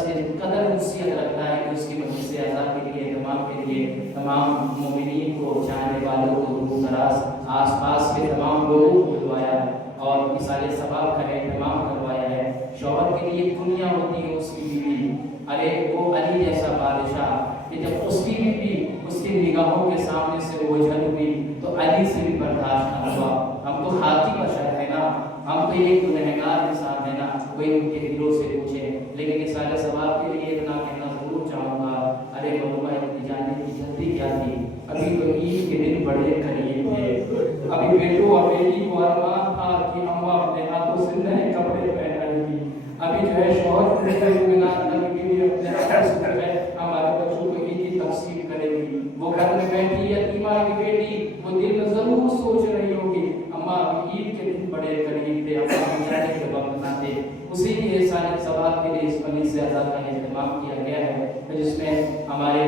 سے قدر انسیت رکھتا ہے کہ اس کی مجلس اعزاز کے لیے اہتمام کے لیے تمام مومنین کو، چاہنے والوں کو، دور دراز آس پاس کے تمام لوگوں کو بلوایا ہے اور مثال ثواب کا اہتمام کروایا ہے۔ شوہر کے لیے دنیا ہوتی ہے اس کی بیوی، ارے وہ علی جیسا بادشاہ کہ جب اس کی بیوی اس کی نگاہوں کے سامنے سے اوجھل ہوئی تو علی سے بھی برداشت نہ ہوا۔ ہم تو ہاتھی بشر ہے نا، ہم تو ایک گنہگار انسان ہے نا، کوئی ان کے دلوں سے پوچھے۔ لیکن مثال ثواب کے لیے اتنا کہنا ضرور چاہوں گا، ارے بابا اتنی جانے کی جلدی کیا تھی؟ ابھی تو عید کے دن بڑے قریب تھے، ابھی بیٹوں اور بیٹی کو ارمان تھا کہ اماں اپنے ہاتھوں سے نئے کپڑے پہنائیں گی، ابھی جو ہے شوہر کو اپنے ہاتھوں سے جو ہے ہمارے بچوں کو عید کی تقسیم کرے گی۔ وہ گھر میں بیٹھی یتیمہ کی بیٹی وہ دل میں ضرور سوچ رہی ہوگی اماں ابھی عید کے دن بڑے قریب تھے، اماں جانے کے وقت نہ تھے۔ اسی لیے سارے ثواب کے لیے اس مجلس اعزاز کا اہتمام کیا گیا ہے، جس میں ہمارے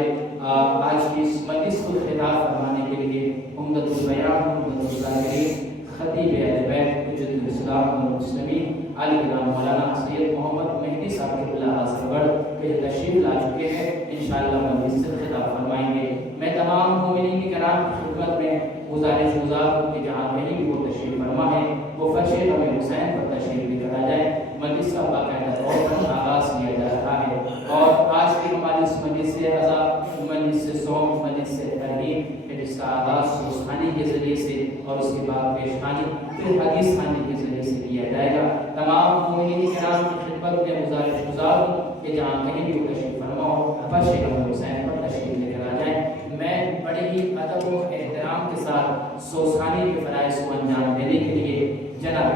آج کی اس مجلس کو خطاب فرمانے کے لیے عمدۃ البیان، عمدۃ الذاکرین، خطیب اہل بیت، حجۃ الاسلام والمسلمین علی کرام مولانا سید محمد مہدی صاحب قبلہ اعظم گڑھ کے تشریف لا چکے ہیں، انشاءاللہ مجلس سے خطاب فرمائیں گے۔ میں تمام مومنین کرام کی خدمت میں گزارش گزار ہوں کہ جہاں کہیں بھی وہ تشریف فرما ہے وہ فرش غم حسین پر تشریف لے کر آ جائے۔ مجلس کا باقاعدہ طور پر آغاز کیا جا رہا ہے اور آج کی ہماری اس مجلس سے مجلس سے صوم، مجلس سے ترغیب ہے، جس کا آغاز سوسخانی کے ذریعے سے اور اس کے بعد پیش خانی پھر حدیث خانی کے ذریعے سے کیا جائے گا۔ تمام مومنین کرام کی خدمت میں گزارش گزار ہوں کہ جہاں کہیں بھی وہ تشریف فرما ہو فرش غم حسین پر تشریف لے کر آ جائیں۔ میں بڑے ہی ادب و احترام کے ساتھ سوسخانی کے فرائض کو انجام دینے کے لیے جناب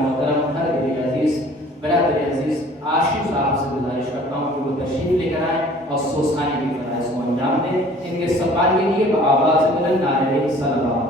محترم ہر عزیز برادر عزیز عاشق صاحب سے گزارش کرتا ہوں کہ وہ تشریف لے کر آئیں اور سوسخانی کے فرائض کو انجام دیں۔ ان کے استقبال کے لیے بآواز بلند نعرہ صلوات۔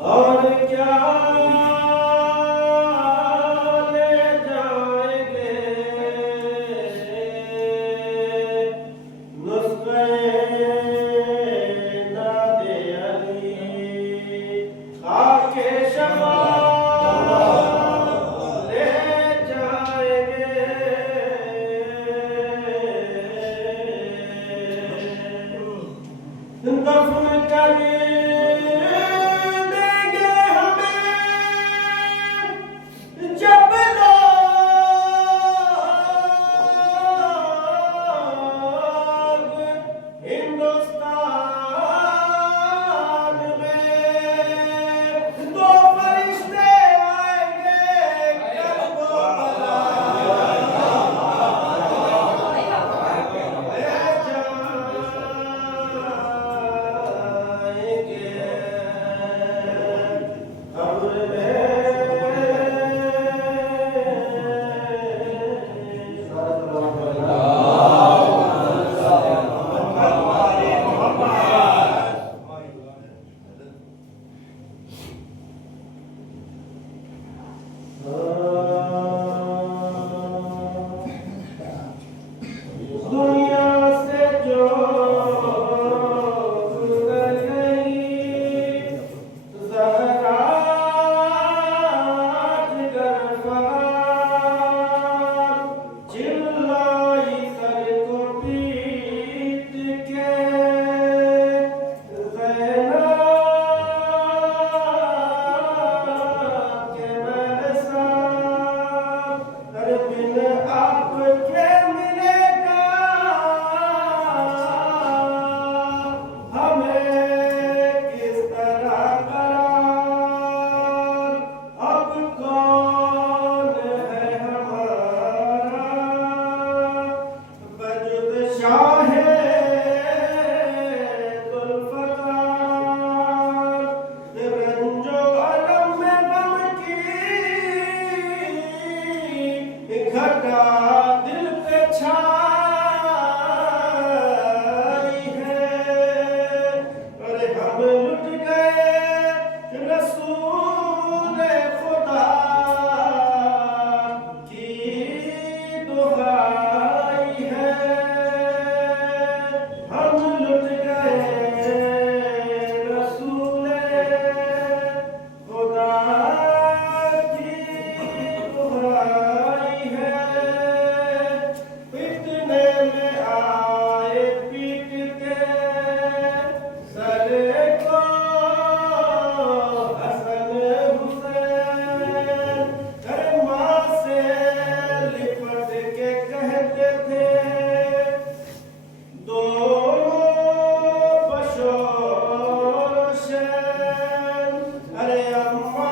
اور ارے اماں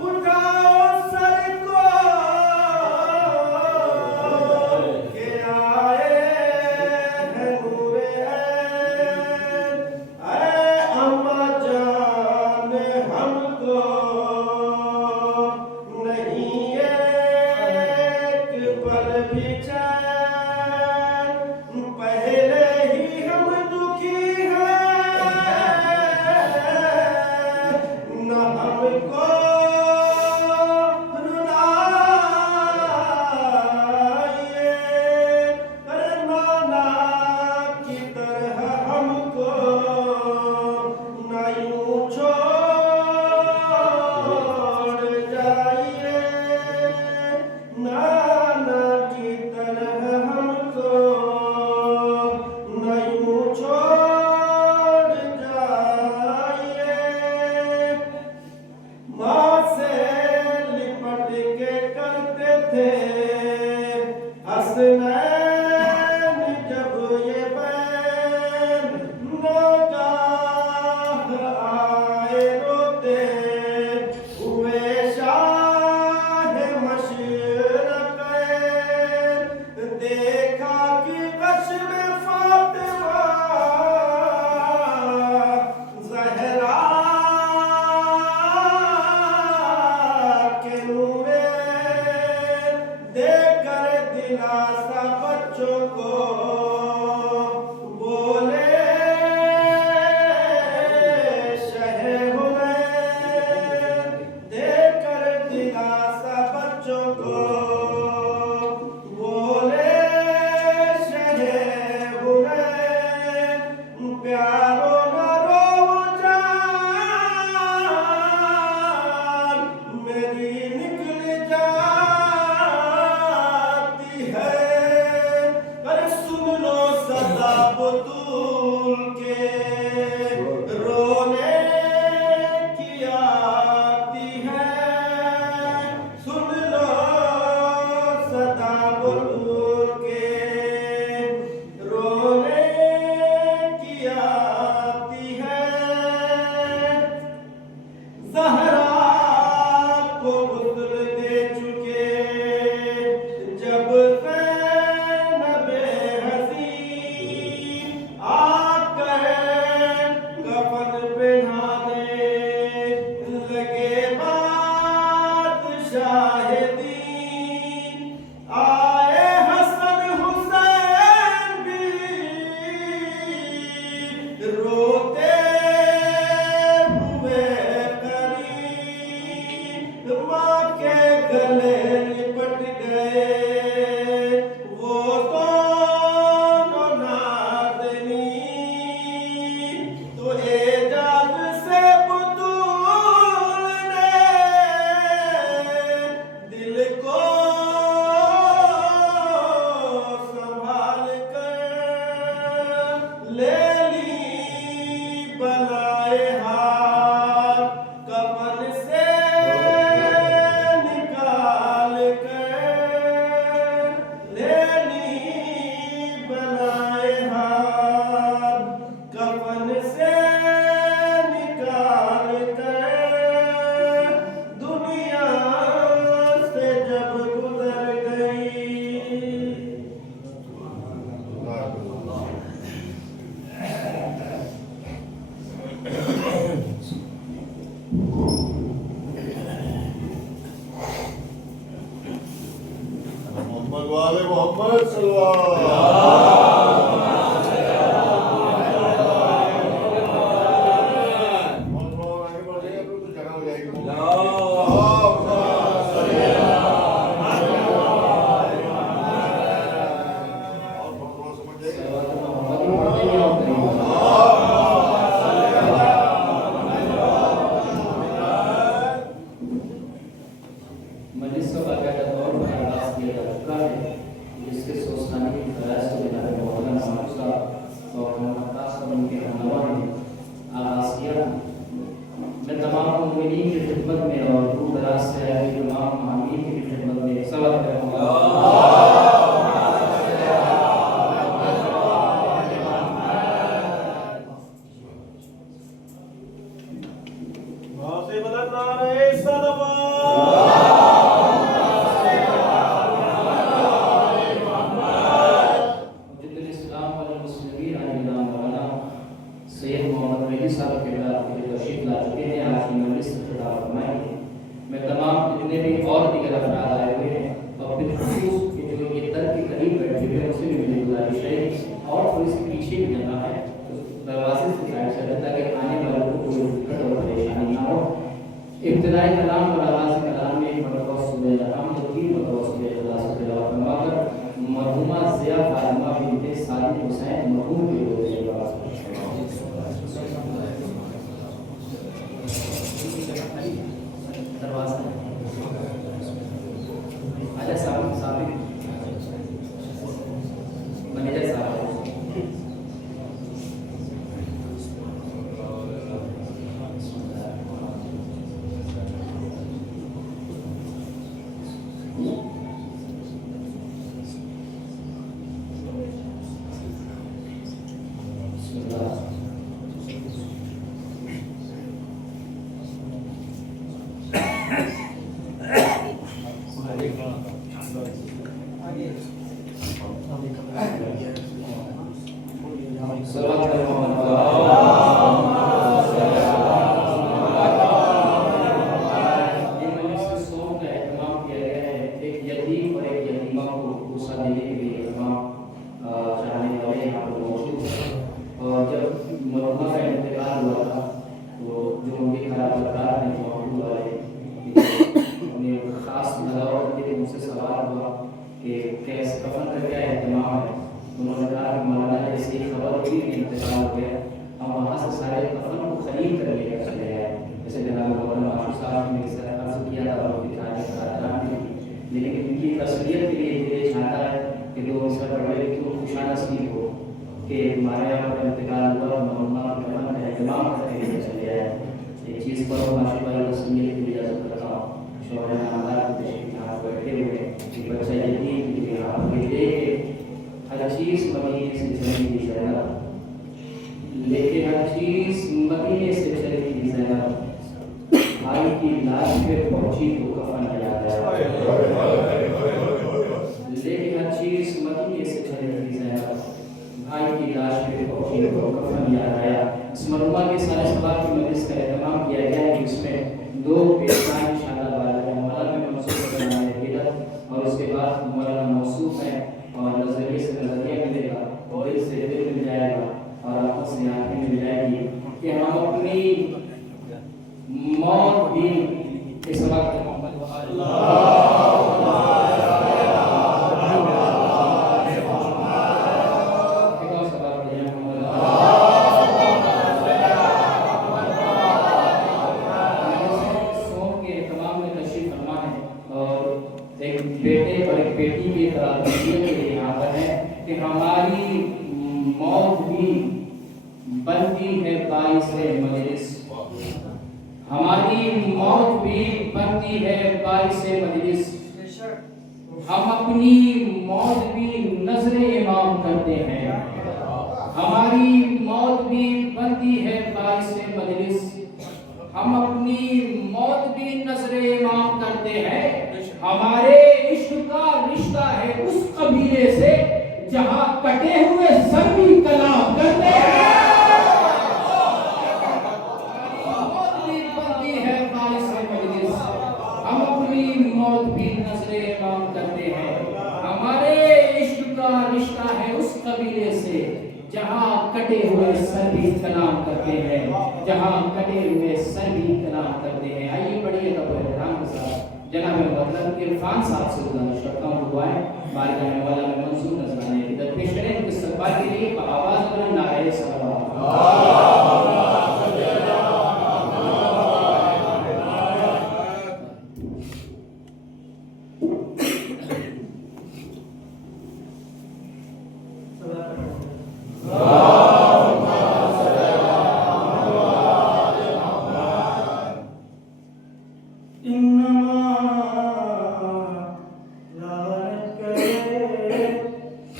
اٹھاؤ سر کو کہ آئے ہیں نور عین اے اماں جان ہم کو نہیں ایک پل بھی چین پہلے ہی ہم دکھی ہیں نہ ہم کو رلائیے ارے نانا کی طرح ہم کو نہ یوں چھوڑ جائیے نانا کی طرح ہم کو نہ یوں چھوڑ جائیے ماں سے لپٹ کے کرتے تھے حسنین جب یہ بین ناگاہ آئے روتے ہوئے شاہ مشرقین دیکھا کہ قشم فاطمہ زہرا کے نورے دے کر دلاسا بچوں کو بولے شہ حنین دے کر دلاسا بچوں کو بولے شہ حنین پیارو نہ رو جان میری نکل جاتی ہے ارے سن لو صدا بطول کے رونے کی آتی ہے سن لو صدا بطول کے رونے کی آتی ہے زہرا کو غسل دے چکے جب زینب حسین آ کر کفن پہنانے لگے بادشاہ دین آئے حسن حسین بھی روتے ہوئے قریب ماں کے گلے لپٹ گئے وہ دونوں نازنین تو اعجاز سے بطول نے دل کو سنبھال کر لے لی بلائے ہاتھ کفن سے نکال کر لے لی بلائے ہاتھ کفن سے نکال کر دنیا سے جب گزر گئی محمد والے محمد صلی اللہ آگے بڑھے گا تو جگہ ہو جائے گی سمجھ جائے مجلس کا باقاعدہ طور پر آغاز کیا جا چکا ہے جس کے سوسانی کی فرائض کو جناب مولانا معروضہ اور محمد قاسم ان کے رہنما نے آغاز کیا میں تمام مومنین کی خدمت میں اور دور دراز سے آئے ہوئے تمام مہامین کی خدمت میں صلوات کروں گا قبلة نارے سید محمد مہدی صاحب کے تشریف لا چکے ہیں، آج کی مجلس سے خطاب فرمائیں گے۔ میں تمام جتنے بھی اور دیگر افراد آئے ہوئے ہیں اور بالخصوص جو یہ در کے قریب بیٹھے ہوئے ہیں اسے بھی میری گزارش ہے اور تھوڑی سی پیچھے بھی جانا ہے دروازے سے سائڈ سے تاکہ آنے والوں کو کوئی دقت اور پریشانی نہ ہو۔ ابتدائی کلام اور آغاز کلام میں ایک مرتبہ سورہ الحمد اور 3 مرتبہ سورہ اخلاص سے تلاوت فرما کر مرحومہ ضیاء فاطمہ بنت صادق حسین مرحوم کے روزے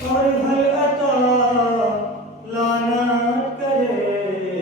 اور ہر عطا لعنت کرے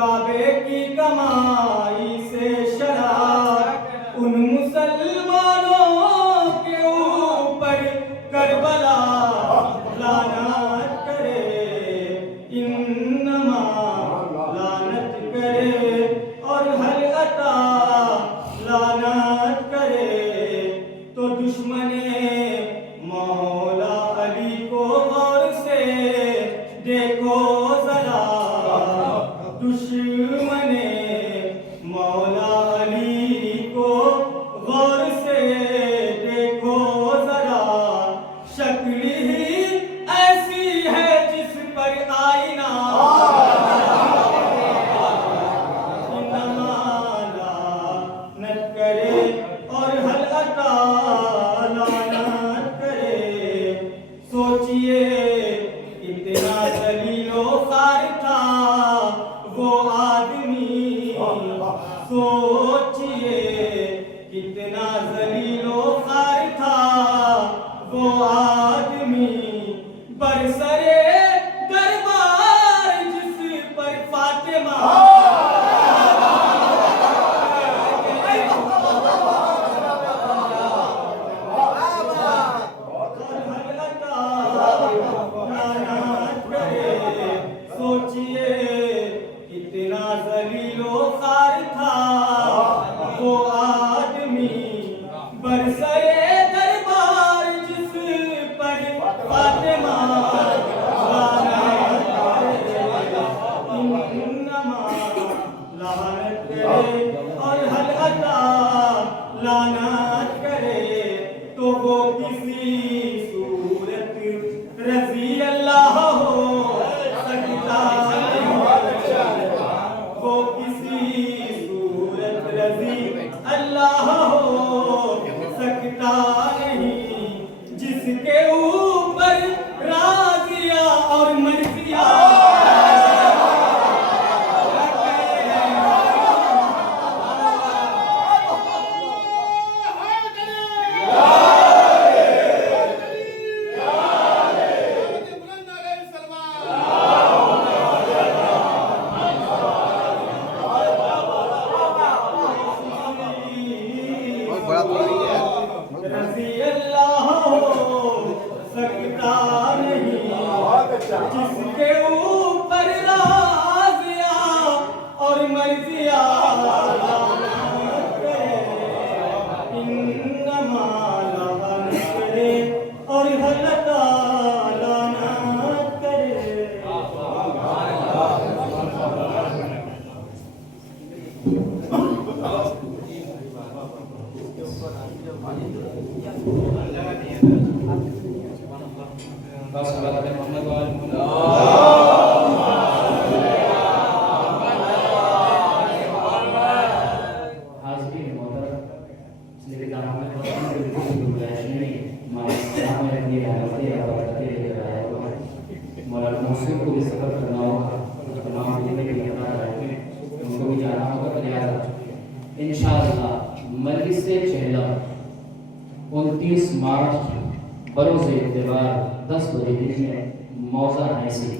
کعبے کی کمائی سے شراب ان مسلمانوں کے اوپر کربلا لعنت کرے انما لعنت کرے اور ہر عطا لعنت کرے تو دشمن مولا علی کو غور سے دیکھو ذرا دشمن مولا علی کو غور سے دیکھو ذرا شکل ہی ایسی ہے جس پر آئینہ لعنت کرے اور ہر عطا لعنت کرے سوچئے اتنا ذلیل و خوار تھا وہ آدمی سوچئے کتنا ذلیل و خوار تھا وہ آدمی برسرے دربار جس پر فاطمہ سوچئے اتنا ذلیل و خوار تھا وہ آدمی برسرے دربار جس پر فاطمہ انما لعنت کرے اور ہر عطا لعنت کرے تو وہ کسی صورت رضی اللہ ہو سکتا وہ کسی صورت رضی اللہ ہو سکتا نہیں جس کے اوپر راضیہ اور مرضیہ رضی اللہ ہو سکتا نہیں جس کے اوپر راضیہ اور مرضیہ لعنت کرے انما لعنت کرے اور ہر عطا لعنت کرے انشاءاللہ مجلس چہلم 29 مارچ بروز اتوار 10 بجے دن میں موضع ایسی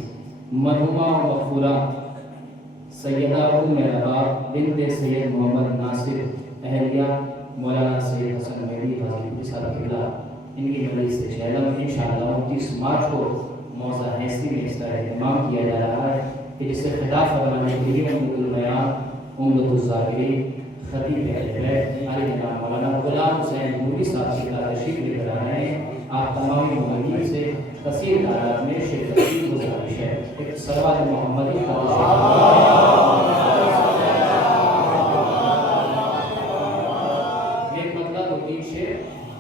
مرحومہ مغفورہ سیدہ ام العباد بنت سید محمد ناصر اہلیہ مولانا سید حسن مہدی حاضری رسالہ اللہ ان کی مجلس چہلم انشاءاللہ 29 مارچ کو موضع ایسی میں اس کا اہتمام کیا جا رہا ہے کہ جس سے خطاب فرمانے کے لیے البیان عمدۃ الظاہرین خطیب اہل بیت علی جناب مولانا غلام حسین نوری صاحب کی تشریف لے کر آ رہے ہیں آپ تمام مہمانین سے کثیر تعداد میں شرکت کی گزارش ہے ایک صلوات محمدی ایک مطلب دو تین شعر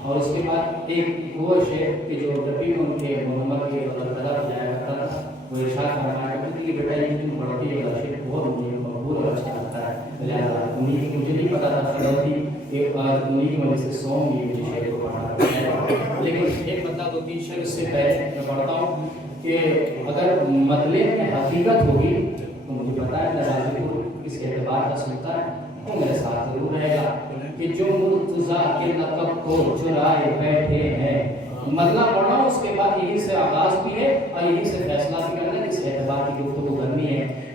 اور اس کے بعد ایک وہ شعر کہ جو جب بھی ان کے محمد کے طرف جایا کرتا تھا وہ ارشاد فرمایا کرتے کہ بیٹا یہ دن پڑھتی ہے شعر بہت مجھے مقبول اور اچھا لگتا ہے لہٰذا انہیں مجھے نہیں پتا تھا خبرتی ایک بار انہیں کی وجہ سے سوم بھی مجھے شعر کو پڑھا لیکن ایک مطلب دو تین شعر اس سے پہلے میں پڑھتا ہوں کہ اگر مطلب میں حقیقت ہوگی تو مجھے پتا ہے نظازی کو کس اعتبار کا سنتا ہے وہ میرے ساتھ ضرور رہے گا کہ جو مرتضیٰ کے لقب کو چرائے بیٹھے ہیں مطلب پڑھا اس کے بعد یہی سے آغاز بھی ہے اور یہی سے فیصلہ بھی کرنا ہے کس اعتبار کی گفتگو کرنی ہے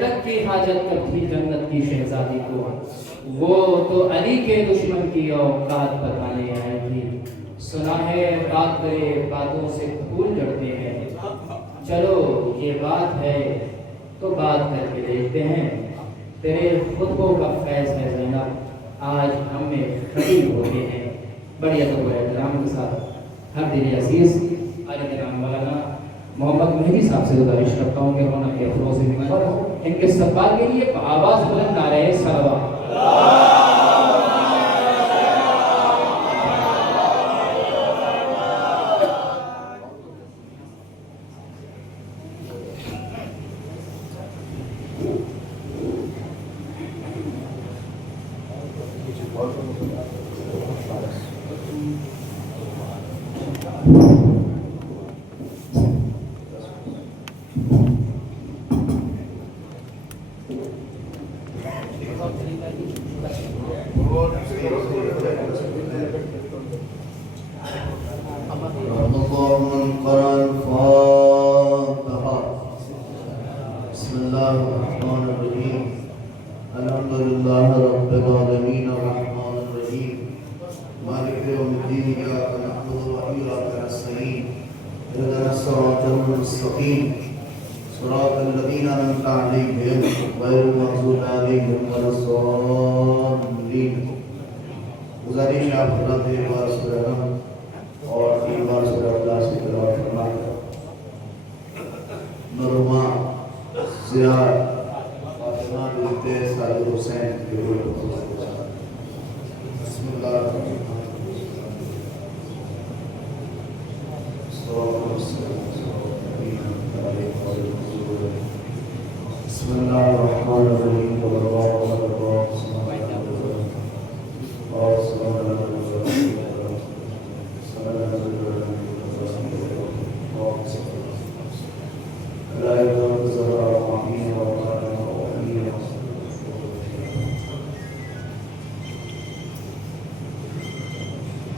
تک کی حاجت کب تھی جنت کی شہزادی کو، وہ تو علی کے دشمن کی اوقات بتانے آئی تھی۔ سنا ہے بات کرے باتوں سے پھول جڑتے ہیں، چلو یہ بات ہے تو بات کر کے دیکھتے ہیں۔ تیرے خطبوں کا فیض ہے زینب، آج ہم میں خلیل ہوتے ہیں۔ بڑی ادب و احترام کے ساتھ ہر دل عزیز علی کرام مولانا محمد مہدی صاحب سے گزارش کرتا ہوں کہ انہوں نے افروز منبر ان کے استقبال کے لیے آواز بلند نعرہ صلوات۔ صراط الذين أنعمت عليهم غير المغضوب عليهم ولا الضالين۔ گزارش ہے آپ حضرات ایک بار سورہ نحل اور ایک بار سورہ اخلاص کی تلاوت فرمائیں۔ مرحومہ زیاد فاطمہ بنت ساجد حسین کے روح کو بسم اللہ الرحمن الرحیم۔ بسم اللہ الرحمن الرحیم۔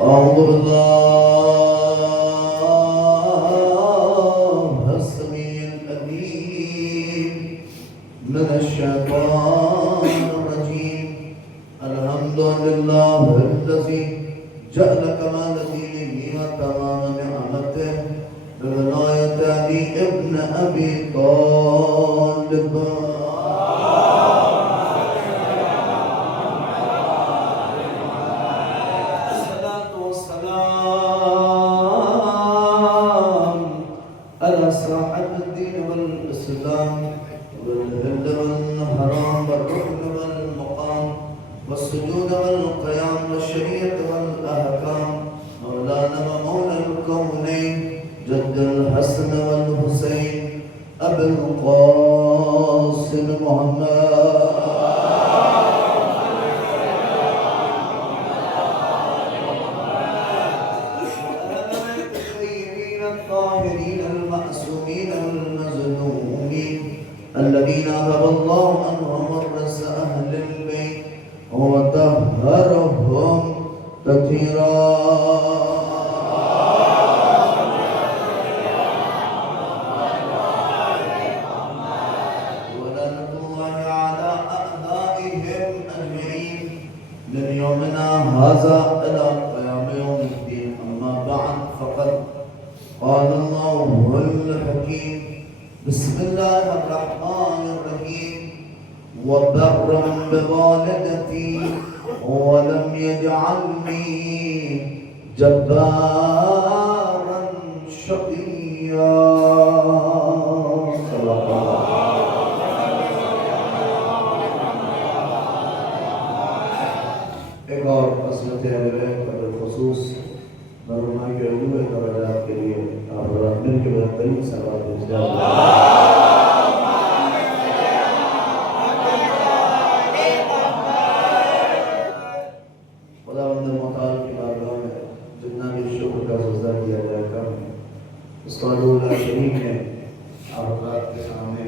أعوذ بالله السميع العليم من الشيطان الرجيم۔ الحمد لله الذي جعل كمال دينه وتمام نعمته بولاية علي ابن أبي طالب۔ والسجود والقيام والشريعة والأحكام مولانا ومولى الكونين جد الحسن والحسين أبي القاسم محمد الطيبين الطاهرين المعصومين المظلومين الذين أذهب الله عنهم الرس أهل البيت وطهرهم تطهيرا۔ ولعنة الله على أعدائهم أجمعين من يومنا هذا إلى قيام يوم الدين، أما بعد فقد قال الله الحكيم بسم الله الرحمن الرحيم وبرا بوالدتي ولم يجعلني جبارا شقيا۔ ایک اور قسمت اہل بیت کا بالخصوص مرحومہ کے علوم درجات کے لیے آپ حضرات مل کے بہترین صلوات بھیجتے ہیں۔ اللہ شریف نے آپ حضرات کے سامنے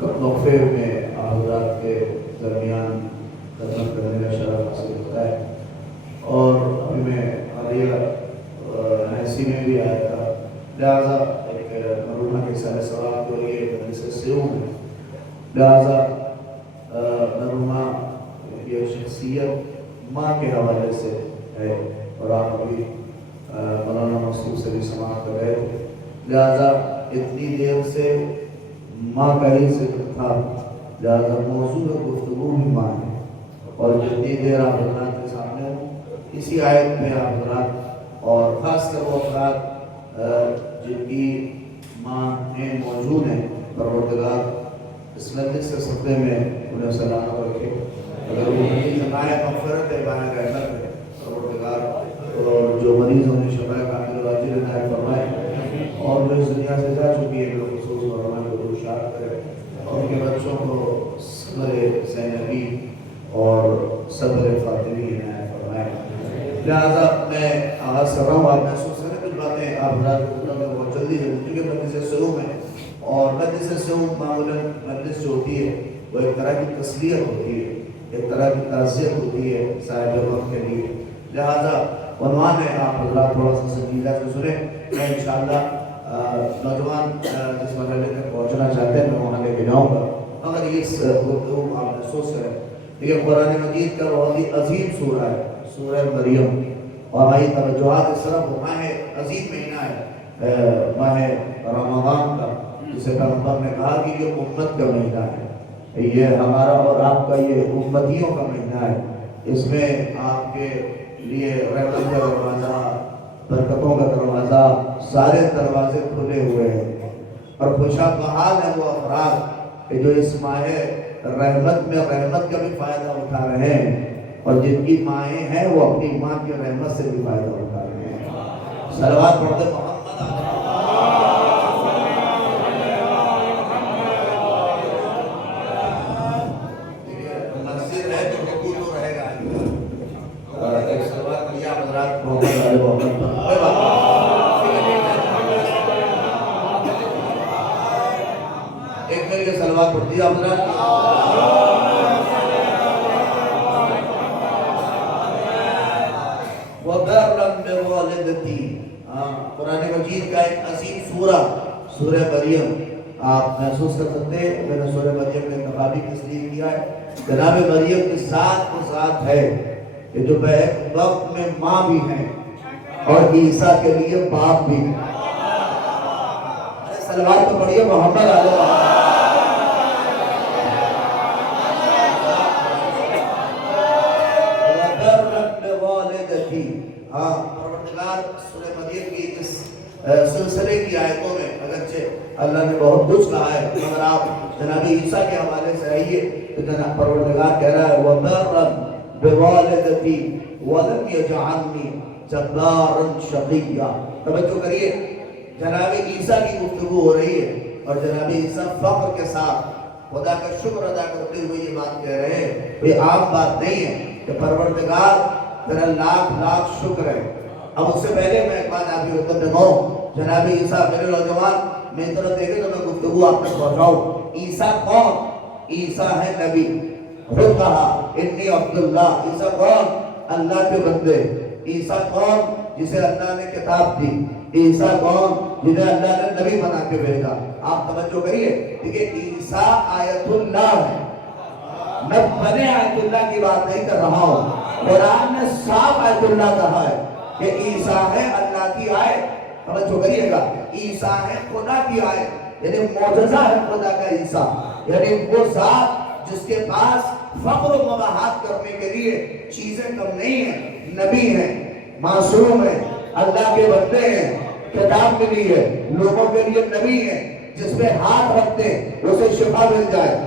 وقفے میں آپ حضرات کے درمیان خدمت کرنے کا شرف حاصل ہوتا ہے، اور ابھی میں حالیہ نحسی میں بھی آیا تھا، لہٰذا ایک مرحومہ کے سارے ثواب کو جسے سیو ہے. لہٰذا مرحومہ یہ شخصیت ماں کے حوالے سے ہے اور آپ ابھی مولانا مسعود سے بھی سماعت کر رہے تھے. لہٰذا اتنی دیر سے ماں کا ہی ذکر تھا، لہٰذا موضوع گفتگو بھی ماں ہے. اور جتنی دیر آپ حضرات کے سامنے ہوں اسی آیت میں آپ حضرات اور خاص کر وہ افراد جن کی ماں موجود ہیں، پروردگار اس مجلس سے صدقے میں انہیں سلامت رکھے. اگر وہ بائیں مغفرت ہے، بائیں رحمت ہے، پروردگار اور جو مریض انہیں شفا کامل واجب عنایت فرمائے، اور جو اس دنیا سے جا چکی ہے بالخصوص مولانا کو روشاد کرے، اور ان کے بچوں کو صبر زینبی اور صبر فاطمی عنایت فرمائے. لہٰذا میں آغاز کر رہا ہوں. آپ محسوس کریں کچھ باتیں آپ حضرات میں بہت جلدی کیونکہ مجلس سعوم ہے، اور مجلس سعوم معمولاً مجلس جو ہوتی ہے وہ ایک طرح کی تسلیت ہوتی ہے، ایک طرح کی تعزیت ہوتی ہے صاحب وقت کے لیے. لہٰذا عنوان ہے، آپ حضرات تھوڑا سا سنجیدہ سے سنیں. میں انشاءاللہ نوجوان جس مرحلے تک پہنچنا چاہتے ہیں میں وہاں لے کے جاؤں گا، مگر اس گفتگو آپ محسوس کریں. یہ قرآن مجید کا بہت ہی عظیم سورہ ہے، سورہ مریم، اور ہماری توجہات اس طرف ماہ عظیم مہینہ ہے، ماہ رمضان کا، جسے پیغمبر نے کہا کہ یہ امت کا مہینہ ہے، یہ ہمارا اور آپ کا یہ امتیوں کا مہینہ ہے. اس میں آپ کے لیے رحمت کا دروازہ، برکتوں کا دروازہ، سارے دروازے کھلے ہوئے ہیں. اور خوشا بحال ہے وہ افراد کہ جو اس ماہ رحمت میں رحمت کا بھی فائدہ اٹھا رہے ہیں، اور جن کی مائیں ہیں وہ اپنی ماں کی رحمت سے بھی فائدہ اٹھا رہے ہیں. صلوات پڑھتے محمد مسجد ہے تو رکوع تو رہے گا. ایک صلوات کیا حضرات محمد علیہ محمد. ایک مل کے صلوات پڑھتی حضرات. قرآن مجید کا ایک عظیم سورہ، سورہ مریم. آپ محسوس کر سکتے ہیں میں نے سورہ مریم میں انتخابی کس لیے کیا ہے. جناب مریم کی ذات وہ ذات ہے کہ جو بیک وقت میں ماں بھی ہیں اور عیسیٰ کے لیے باپ بھی. صلوات تو پڑھیے محمد علیہ. سورہ مریم کی اس سلسلے کی آیتوں میں اگرچہ اللہ نے بہت کچھ کہا ہے، مگر آپ جناب عیسیٰ کے حوالے سے آئیے تو جناب پروردگار کہہ رہا ہے وَبَرًّا بِوَالِدَتِي وَلَمْ يَجْعَلْنِي جَبَّارًا شَقِيًّا. توجہ کریے، جناب عیسیٰ کی گفتگو ہو رہی ہے اور جناب عیسیٰ فخر کے ساتھ خدا کا شکر ادا کرتے ہوئے یہ بات کہہ رہے ہیں. یہ عام بات نہیں ہے کہ پروردگار تیرا لاکھ لاکھ شکر ہے. اب اس سے پہلے میں ایک بات آپ کی خدمت میں کہوں، جناب عیسیٰ میرے نوجوان میری طرف دیکھیں تو میں گفتگو آپ تک پہنچاؤں. عیسیٰ کون؟ عیسیٰ ہے نبی. خود کہا انی عبداللہ. عیسیٰ کون؟ اللہ کے بندے. عیسیٰ کون؟ جسے اللہ نے کتاب دی. عیسیٰ کون؟ جنہیں اللہ نے نبی بنا کے بھیجا. آپ توجہ کریے، دیکھیں عیسیٰ آیت اللہ ہے. میں بنے آیت اللہ کی بات نہیں کر رہا ہوں. قرآن نے صاف آیت اللہ کہا ہے کہ عیسیٰ ہے اللہ کی آیت. توجہ کریے گا، عیسیٰ ہے خدا کی آیت، یعنی معجزہ ہے خدا کا عیسیٰ، یعنی وہ ذات جس کے پاس فخر و مباحات کرنے کے لیے چیزیں کم نہیں ہیں. نبی ہیں، معصوم ہیں، اللہ کے بندے ہیں، کتاب ملی ہے، لوگوں کے لیے نبی ہیں. جس پہ ہاتھ رکھتے اسے شفا مل جائے.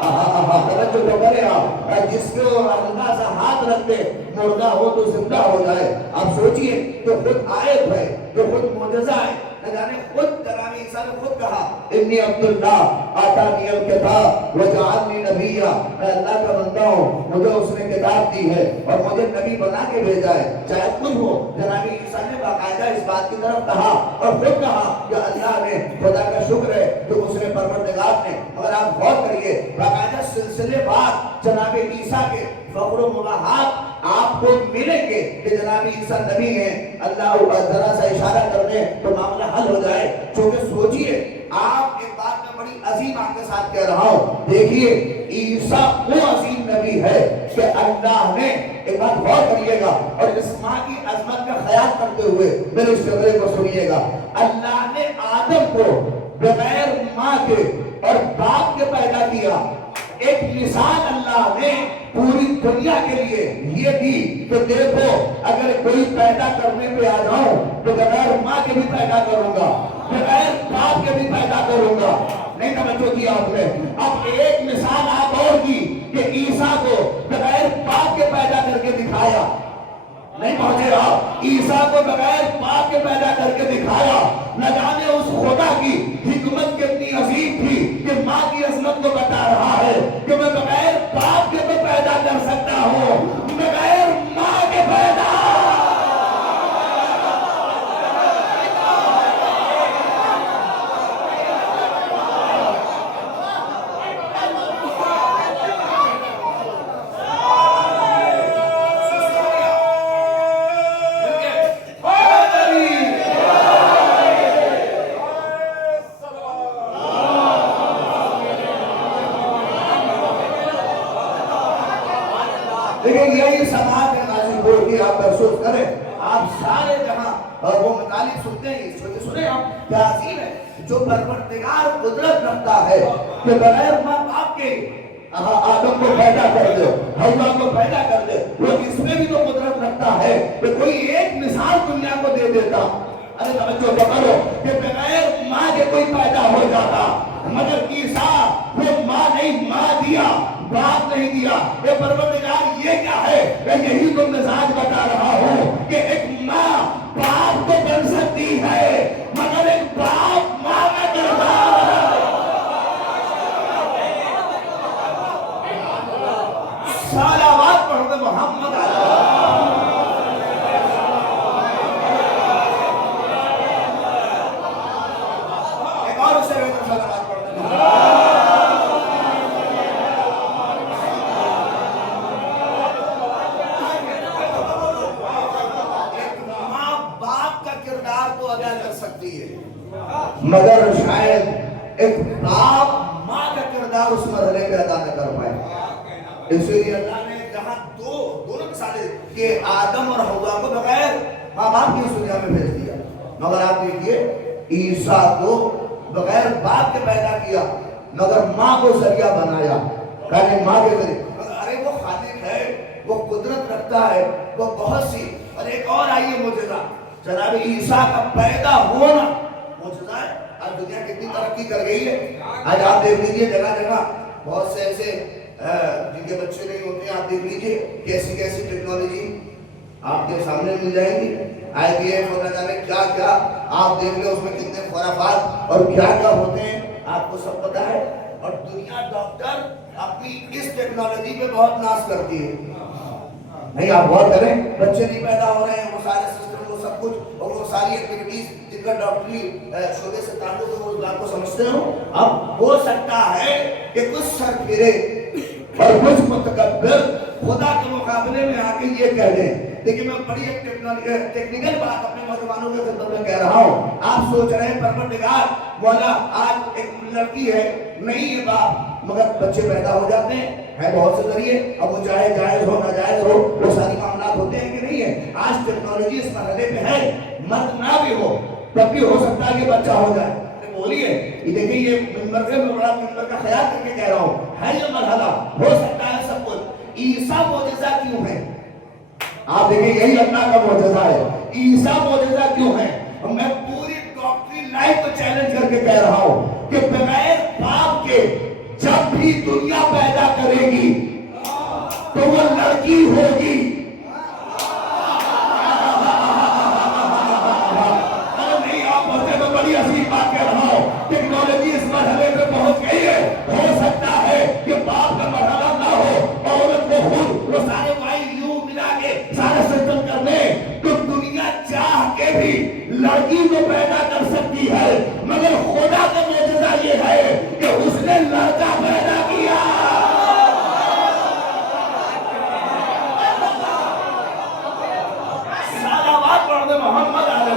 توجہ تو کرے آپ، جس پہ اللہ سے ہاتھ رکھتے مردہ ہو تو زندہ ہو جائے. آپ سوچئے جو خود آیت ہے، جو خود معجزہ ہے، نہ جانے خود جناب عیسیٰ نے خود کہا انی عبداللہ آتانی الکتاب وجعلنی نبیا. میں اللہ کا بندہ ہوں، مجھے اس نے کتاب دی ہے اور مجھے نبی بنا کے بھیجا ہے. چاہے خود ہو، جناب عیسیٰ نے باقاعدہ اس بات کی طرف کہا اور خود کہا کہ اللہ نے خدا کا شکر ہے جو اس نے پروردگار نے. مگر آپ غور کریے، باقاعدہ سلسلے بات جناب عیسیٰ کے فخر و مباحات آپ کو ملیں گے کہ جناب عیسیٰ نبی ہیں. اللہ ذرا سا اشارہ کر دیں تو معاملہ حل ہو جائے. چونکہ سوچئے آپ ایک بات میں بڑی عظیم آپ کے ساتھ کہہ رہا ہوں، دیکھیے عیسیٰ وہ عظیم نبی ہے کہ اللہ نے، ایک بات غور کریے گا اور اس ماں کی عظمت کا خیال کرتے ہوئے میرے اس جملے کو سنیے گا، اللہ نے آدم کو بغیر ماں کے اور باپ کے پیدا کیا۔ ایک مثال اللہ نے پوری دنیا کے لیے یہ دی کہ دیکھو اگر کوئی پیدا کرنے پہ آ جاؤں تو بغیر ماں کے بھی پیدا کروں گا، بغیر باپ کے بھی پیدا کروں گا۔ نہیں توجہ کیا آپ نے؟ اب ایک مثال آپ اور کی کہ عیسیٰ کو بغیر باپ کے پیدا کر کے دکھایا، نہیں پہنچے آپ، عیسیٰ کو بغیر باپ کے پیدا کر کے دکھایا۔ نہ جانے اس خدا کی حکمت کتنی عظیم تھی کہ ماں کی عظمت کو بتا رہا ہے کہ میں بغیر باپ کے تو پیدا کر سکتا ہوں، بغیر ماں کے پیدا۔ لیکن یہی سماعت ہے نازل بول کے آپ محسوس کریں، آپ سارے جہاں وہ مطالب سنتے ہیں، اس وجہ سنیں آپ کیا عظیم ہے جو پروردگار قدرت رکھتا ہے کہ بغیر ماں باپ کے آدم کو پیدا کر دے، حوا کو پیدا کر دے، وہ اس میں بھی تو قدرت رکھتا ہے کہ کوئی ایک مثال دنیا کو دے دیتا۔ ارے توجہ تو کرو کہ بغیر ماں کے کوئی پیدا ہو جاتا، مگر عیسیٰ وہ ماں نہیں، ماں دیا، باپ نہیں دیا۔ اے پروردگار یہ کیا ہے؟ میں یہی تو مزاج بتا رہا ہوں کہ ایک ماں باپ تو بن سکتی ہے مگر ایک باپ ماں کا کردار صلوات پڑھتے محمد ایک اور اسے صلوات پڑھتے مگر شاید ایک باپ ماں کا کردار اس مرحلے پہ ادا نہ کر پائے۔ اسی لیے اللہ نے جہاں دونوں مثالیں کہ آدم اور حوا کو بغیر ماں باپ کی اس دنیا میں بھیج دیا، مگر آپ دیکھیے عیسیٰ کو بغیر باپ کے پیدا کیا مگر ماں کو ذریعہ بنایا، یعنی ماں کے ذریعے۔ ارے وہ خالق ہے، وہ قدرت رکھتا ہے، وہ بہت سی۔ اور ایک اور آئیے معجزہ، جناب عیسیٰ کا پیدا ہونا معجزہ ہے۔ آج دنیا کتنی ترقی کر گئی ہے، آج آپ دیکھ لیجئے جگہ جگہ بہت سے ایسے جن کے بچے نہیں ہوتے ہیں، آپ دیکھ لیجئے کیسی کیسی ٹیکنالوجی آپ کے سامنے مل جائے گی، IVF ہونا جانے کیا کیا، آپ دیکھ لیں اس میں کتنے خرافات اور کیا کیا ہوتے ہیں، آپ کو سب پتا ہے۔ اور دنیا ڈاکٹر اپنی اس ٹیکنالوجی پہ بہت ناز کرتی ہے۔ نہیں آپ غور کریں، بچے نہیں پیدا ہو رہے ہیں، وہ سارے سسٹم، وہ سب کچھ اور وہ ساری ایکٹیویٹیز جن کا ڈاکٹری شعبے سے تعلق ہے وہ اس بات کو سمجھتے ہو۔ اب ہو سکتا ہے کہ کچھ سرفرے اور کچھ متکبر خدا کے مقابلے میں آ کے یہ کہہ دیں، لیکن میں بڑی ایک ٹیکنیکل بات اپنے نوجوانوں کے خدمت میں کہہ رہا ہوں۔ آپ سوچ رہے ہیں پروردگار مولا آج ایک لڑکی ہے، نہیں ہے باپ مگر بچے پیدا ہو جاتے ہیں، ہے بہت سے ذریعے، اب وہ چاہے جائز ہو ناجائز ہو وہ ساری معاملات ہوتے ہیں کہ نہیں ہے۔ آج ٹیکنالوجی اس مرحلے پہ ہے، مرد نہ بھی ہو تب بھی ہو سکتا ہے کہ بچہ ہو جائے۔ بولیے یہ دیکھیں، یہ منبر سے میں بڑا منبر کا خیال کر کے کہہ رہا ہوں، ہے یہ مرحلہ، ہو سکتا ہے سب کچھ۔ عیسیٰ معجزہ کیوں ہے؟ آپ دیکھیں یہی اللہ کا معجزہ ہے۔ عیسیٰ معجزہ کیوں ہے؟ میں پوری ڈاکٹری لائف کو چیلنج کر کے کہہ رہا ہوں کہ بغیر باپ کے جب بھی دنیا پیدا کرے گی تو وہ لڑکی ہوگی۔ بڑی عظیم بات کہہ رہا ہوں، ٹیکنالوجی اس مرحلے پہ پہنچ گئی ہے، ہو سکتا ہے کہ باپ کا مرحلہ نہ ہو، عورت کو خود وہ سارے یوں ملا کے سارے سسٹم کر لے تو دنیا چاہ کے بھی لڑکی کو پیدا کر سکتی ہے، مگر خدا کا معجزہ یہ ہے کہ اس نے لڑکا پیدا کیا۔ صلوات پڑھ دے محمد علیہ۔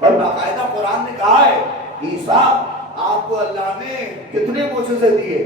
اور باقاعدہ قرآن نے کہا ہے عیسیٰ آپ کو اللہ نے کتنے معجزے دیے،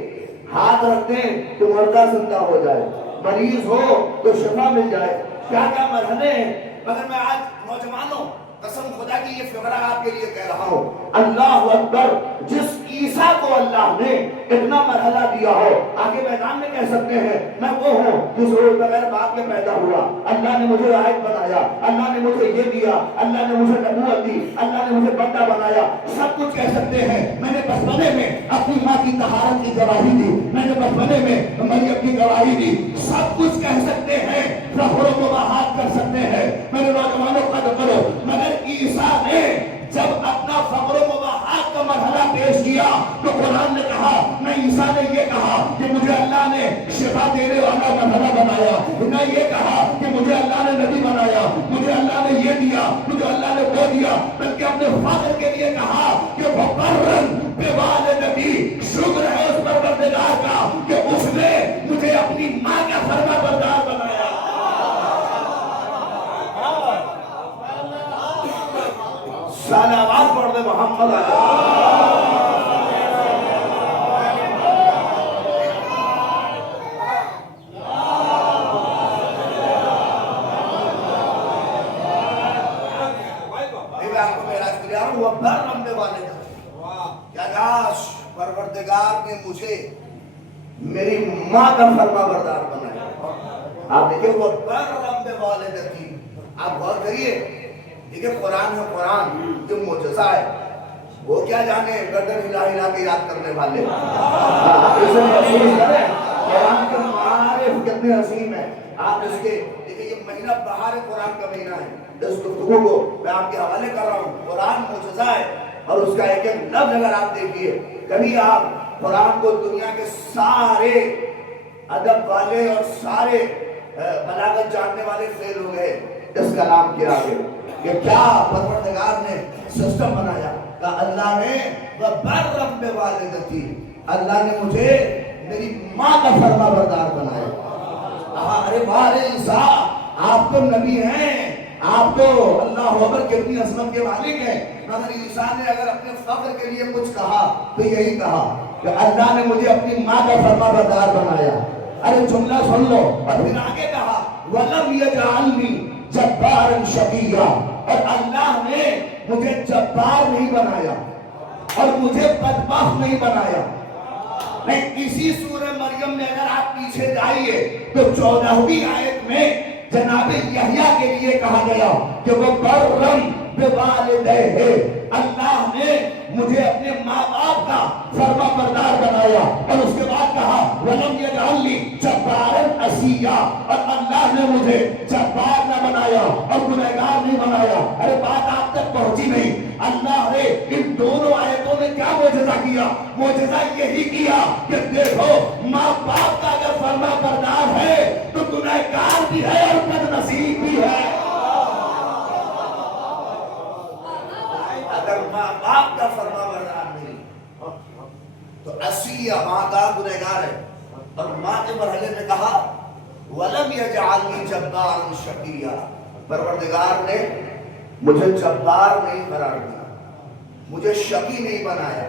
ہاتھ رکھ دیں تو مردہ زندہ ہو جائے، مریض ہو تو شفا مل جائے، کیا کیا مرحلے ہیں۔ مگر میں آج نوجوانوں قسم خدا کی یہ فقرہ آپ کے لیے کہہ رہا ہوں، اللہ اکبر، جس عیسیٰ کو اللہ نے اتنا مرحلہ دیا ہو، آگے میدان میں کہہ سکتے ہیں میں وہ ہوں جس روز بغیر باپ کے پیدا ہوا، اللہ نے مجھے لائق بنایا، اللہ نے مجھے یہ دیا، اللہ نے مجھے نبوت دی، اللہ نے مجھے بندہ بنایا، سب کچھ کہہ سکتے ہیں۔ میں نے بچپنے میں اپنی ماں کی طہارت کی گواہی دی، میں نے بچپنے میں مریم کی گواہی دی، سب کچھ کہہ سکتے ہیں، فخر و مباحات کر سکتے ہیں۔ میرے نوجوانوں قدر کرو، مگر عیسیٰ نے جب اپنا فخر و مباحات کا مرحلہ پیش کیا تو قرآن نے کہا، نہ عیسیٰ نے یہ کہا کہ مجھے اللہ نے شفا دینے والا مرحلہ بنایا، نہ یہ کہا کہ مجھے اللہ نے نبی بنایا، مجھے اللہ نے یہ دیا، مجھے اللہ نے وہ دیا، بلکہ اپنے فخر کے لیے کہا کہ وہ برن بوالدتی، شکر ہے اس پروردگار کا کہ اس نے مجھے اپنی ماں کا فرما بردار بنایا۔ صلوات پڑھ دے محمد علیہ۔ پروردگار نے مجھے میری ماں کا فرما بردار بنایا۔ آپ دیکھیں وہ برم بوالدتی، آپ غور کریے، دیکھیں قرآن ہے، قرآن جو معجزہ ہے، وہ کیا جانے گردن ہلا ہلا کے یاد کرنے والے، اسے محسوس کریں قرآن کے معارف کتنے عظیم ہیں۔ آپ اس کے دیکھیں یہ مہینہ بہار قرآن کا مہینہ ہے، اس گفتگو کو میں آپ کے حوالے کر رہا ہوں، قرآن معجزہ ہے اور اس کا ایک ایک لفظ اگر آپ دیکھیے، کبھی آپ قرآن کو دنیا کے سارے ادب والے اور سارے بلاغت جاننے والے فیل ہو گئے اس کلام کے آگے کہ کیا پروردگار نے سسٹم بنایا، کہ اللہ نے وَبَرَّمْ بِوَالِدَتِي، اللہ نے مجھے میری ماں کا فرما بردار بنایا۔ ارے واہ عیسیٰ، آپ تو نبی ہیں، آپ تو اللہ اکبر کتنی عظمت کے مالک ہیں، مگر عیسیٰ نے اگر اپنے فخر کے لیے کچھ کہا تو یہی کہا کہ اللہ نے مجھے اپنی ماں کا فرما بردار بنایا۔ ارے جملہ سن لو، اور پھر آگے کہا وَلَمْ يَجْعَلْنِي جَبَّارًا شَقِيًّا، اور اللہ نے مجھے جبار نہیں بنایا اور مجھے بدبخت نہیں بنایا۔ میں اسی سورہ مریم میں اگر آپ پیچھے جائیے تو 14ویں آیت میں جناب یحییٰ کے لیے کہا گیا کہ وہ برم بوالدیہ، اللہ نے مجھے اپنے ماں باپ کا فرما بردار بنایا، اور اس کے بعد کہا وَلَمْ يَجْعَلْنِي جَبَّارًا عَصِيًّا، اور اللہ نے مجھے جبار نہ بنایا اور گنہگار نہیں بنایا۔ ارے بات آپ تک پہنچی نہیں، اللہ نے ان دونوں آیتوں میں کیا معجزہ کیا؟ معجزہ یہی کیا کہ دیکھو ماں باپ کا اگر فرما بردار ہے تو گنہگار بھی ہے اور بد نصیب بھی ہے۔ اگر ماں باپ کا فرما بردار نہیں تو عصیہ، ماں کا گنہگار ہے، اور ماں کے مرحلے میں کہا وَلَمْ يَجْعَلْنِي جَبَّارًا شَقِيًّا، پروردگار نے مجھے جبار نہیں قرار دیا، مجھے شقی نہیں بنایا۔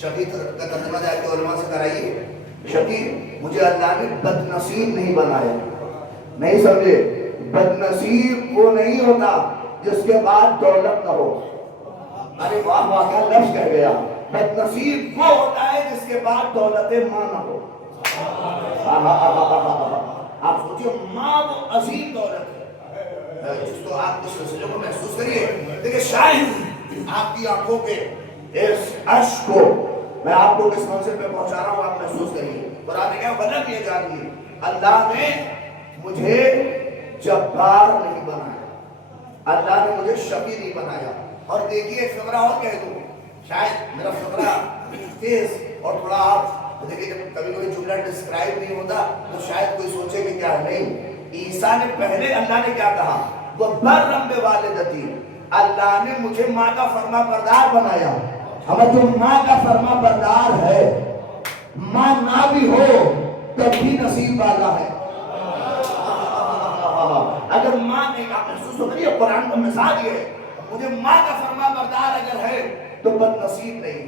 شقی کا ترجمہ جائے کہ علماء سے کرائیے، شقی مجھے اللہ نے بد نصیب نہیں بنایا۔ نہیں سمجھے؟ بد نصیب وہ نہیں ہوتا جس کے بعد دولت نہ ہو۔ ارے واہ واہ کیا لفظ کہہ گیا، بد نصیب وہ ہوتا ہے جس کے بعد دولت ماں نہ ہو۔ آپ سوچئے ماں وہ عظیم دولت ہے جس کو آپ اس سلسلے کو محسوس کریے۔ دیکھیں شاید آپ کی آنکھوں کے اس عشق کو میں آپ کو کس منزل پہ پہنچا رہا ہوں آپ محسوس کریے۔ قرآن نے کہا وَلَمْ يَجْعَلْنِي، اللہ نے مجھے جبار نہیں بنایا، اللہ نے مجھے شقی نہیں بنایا۔ اور دیکھیے ایک فقرہ اور کہہ دوں، شاید میرا فقرہ تیز اور تھوڑا آپ دیکھیے جب کبھی کوئی جملہ ڈسکرائب نہیں ہوتا تو شاید کوئی سوچے کہ کیا نہیں۔ عیسیٰ نے پہلے اللہ نے کیا کہا وَبَرَّمْ بِوَالِدَتِي، اللہ نے مجھے ماں کا فرما بردار بنایا۔ ہمیں جو ماں کا فرما بردار ہے، ماں نہ بھی ہو تب بھی نصیب والا ہے۔ اگر ماں نے کہا محسوس ہو کریے قرآن کا مثال یہ ہے، مجھے ماں کا فرما بردار اگر ہے تو بد نصیب نہیں،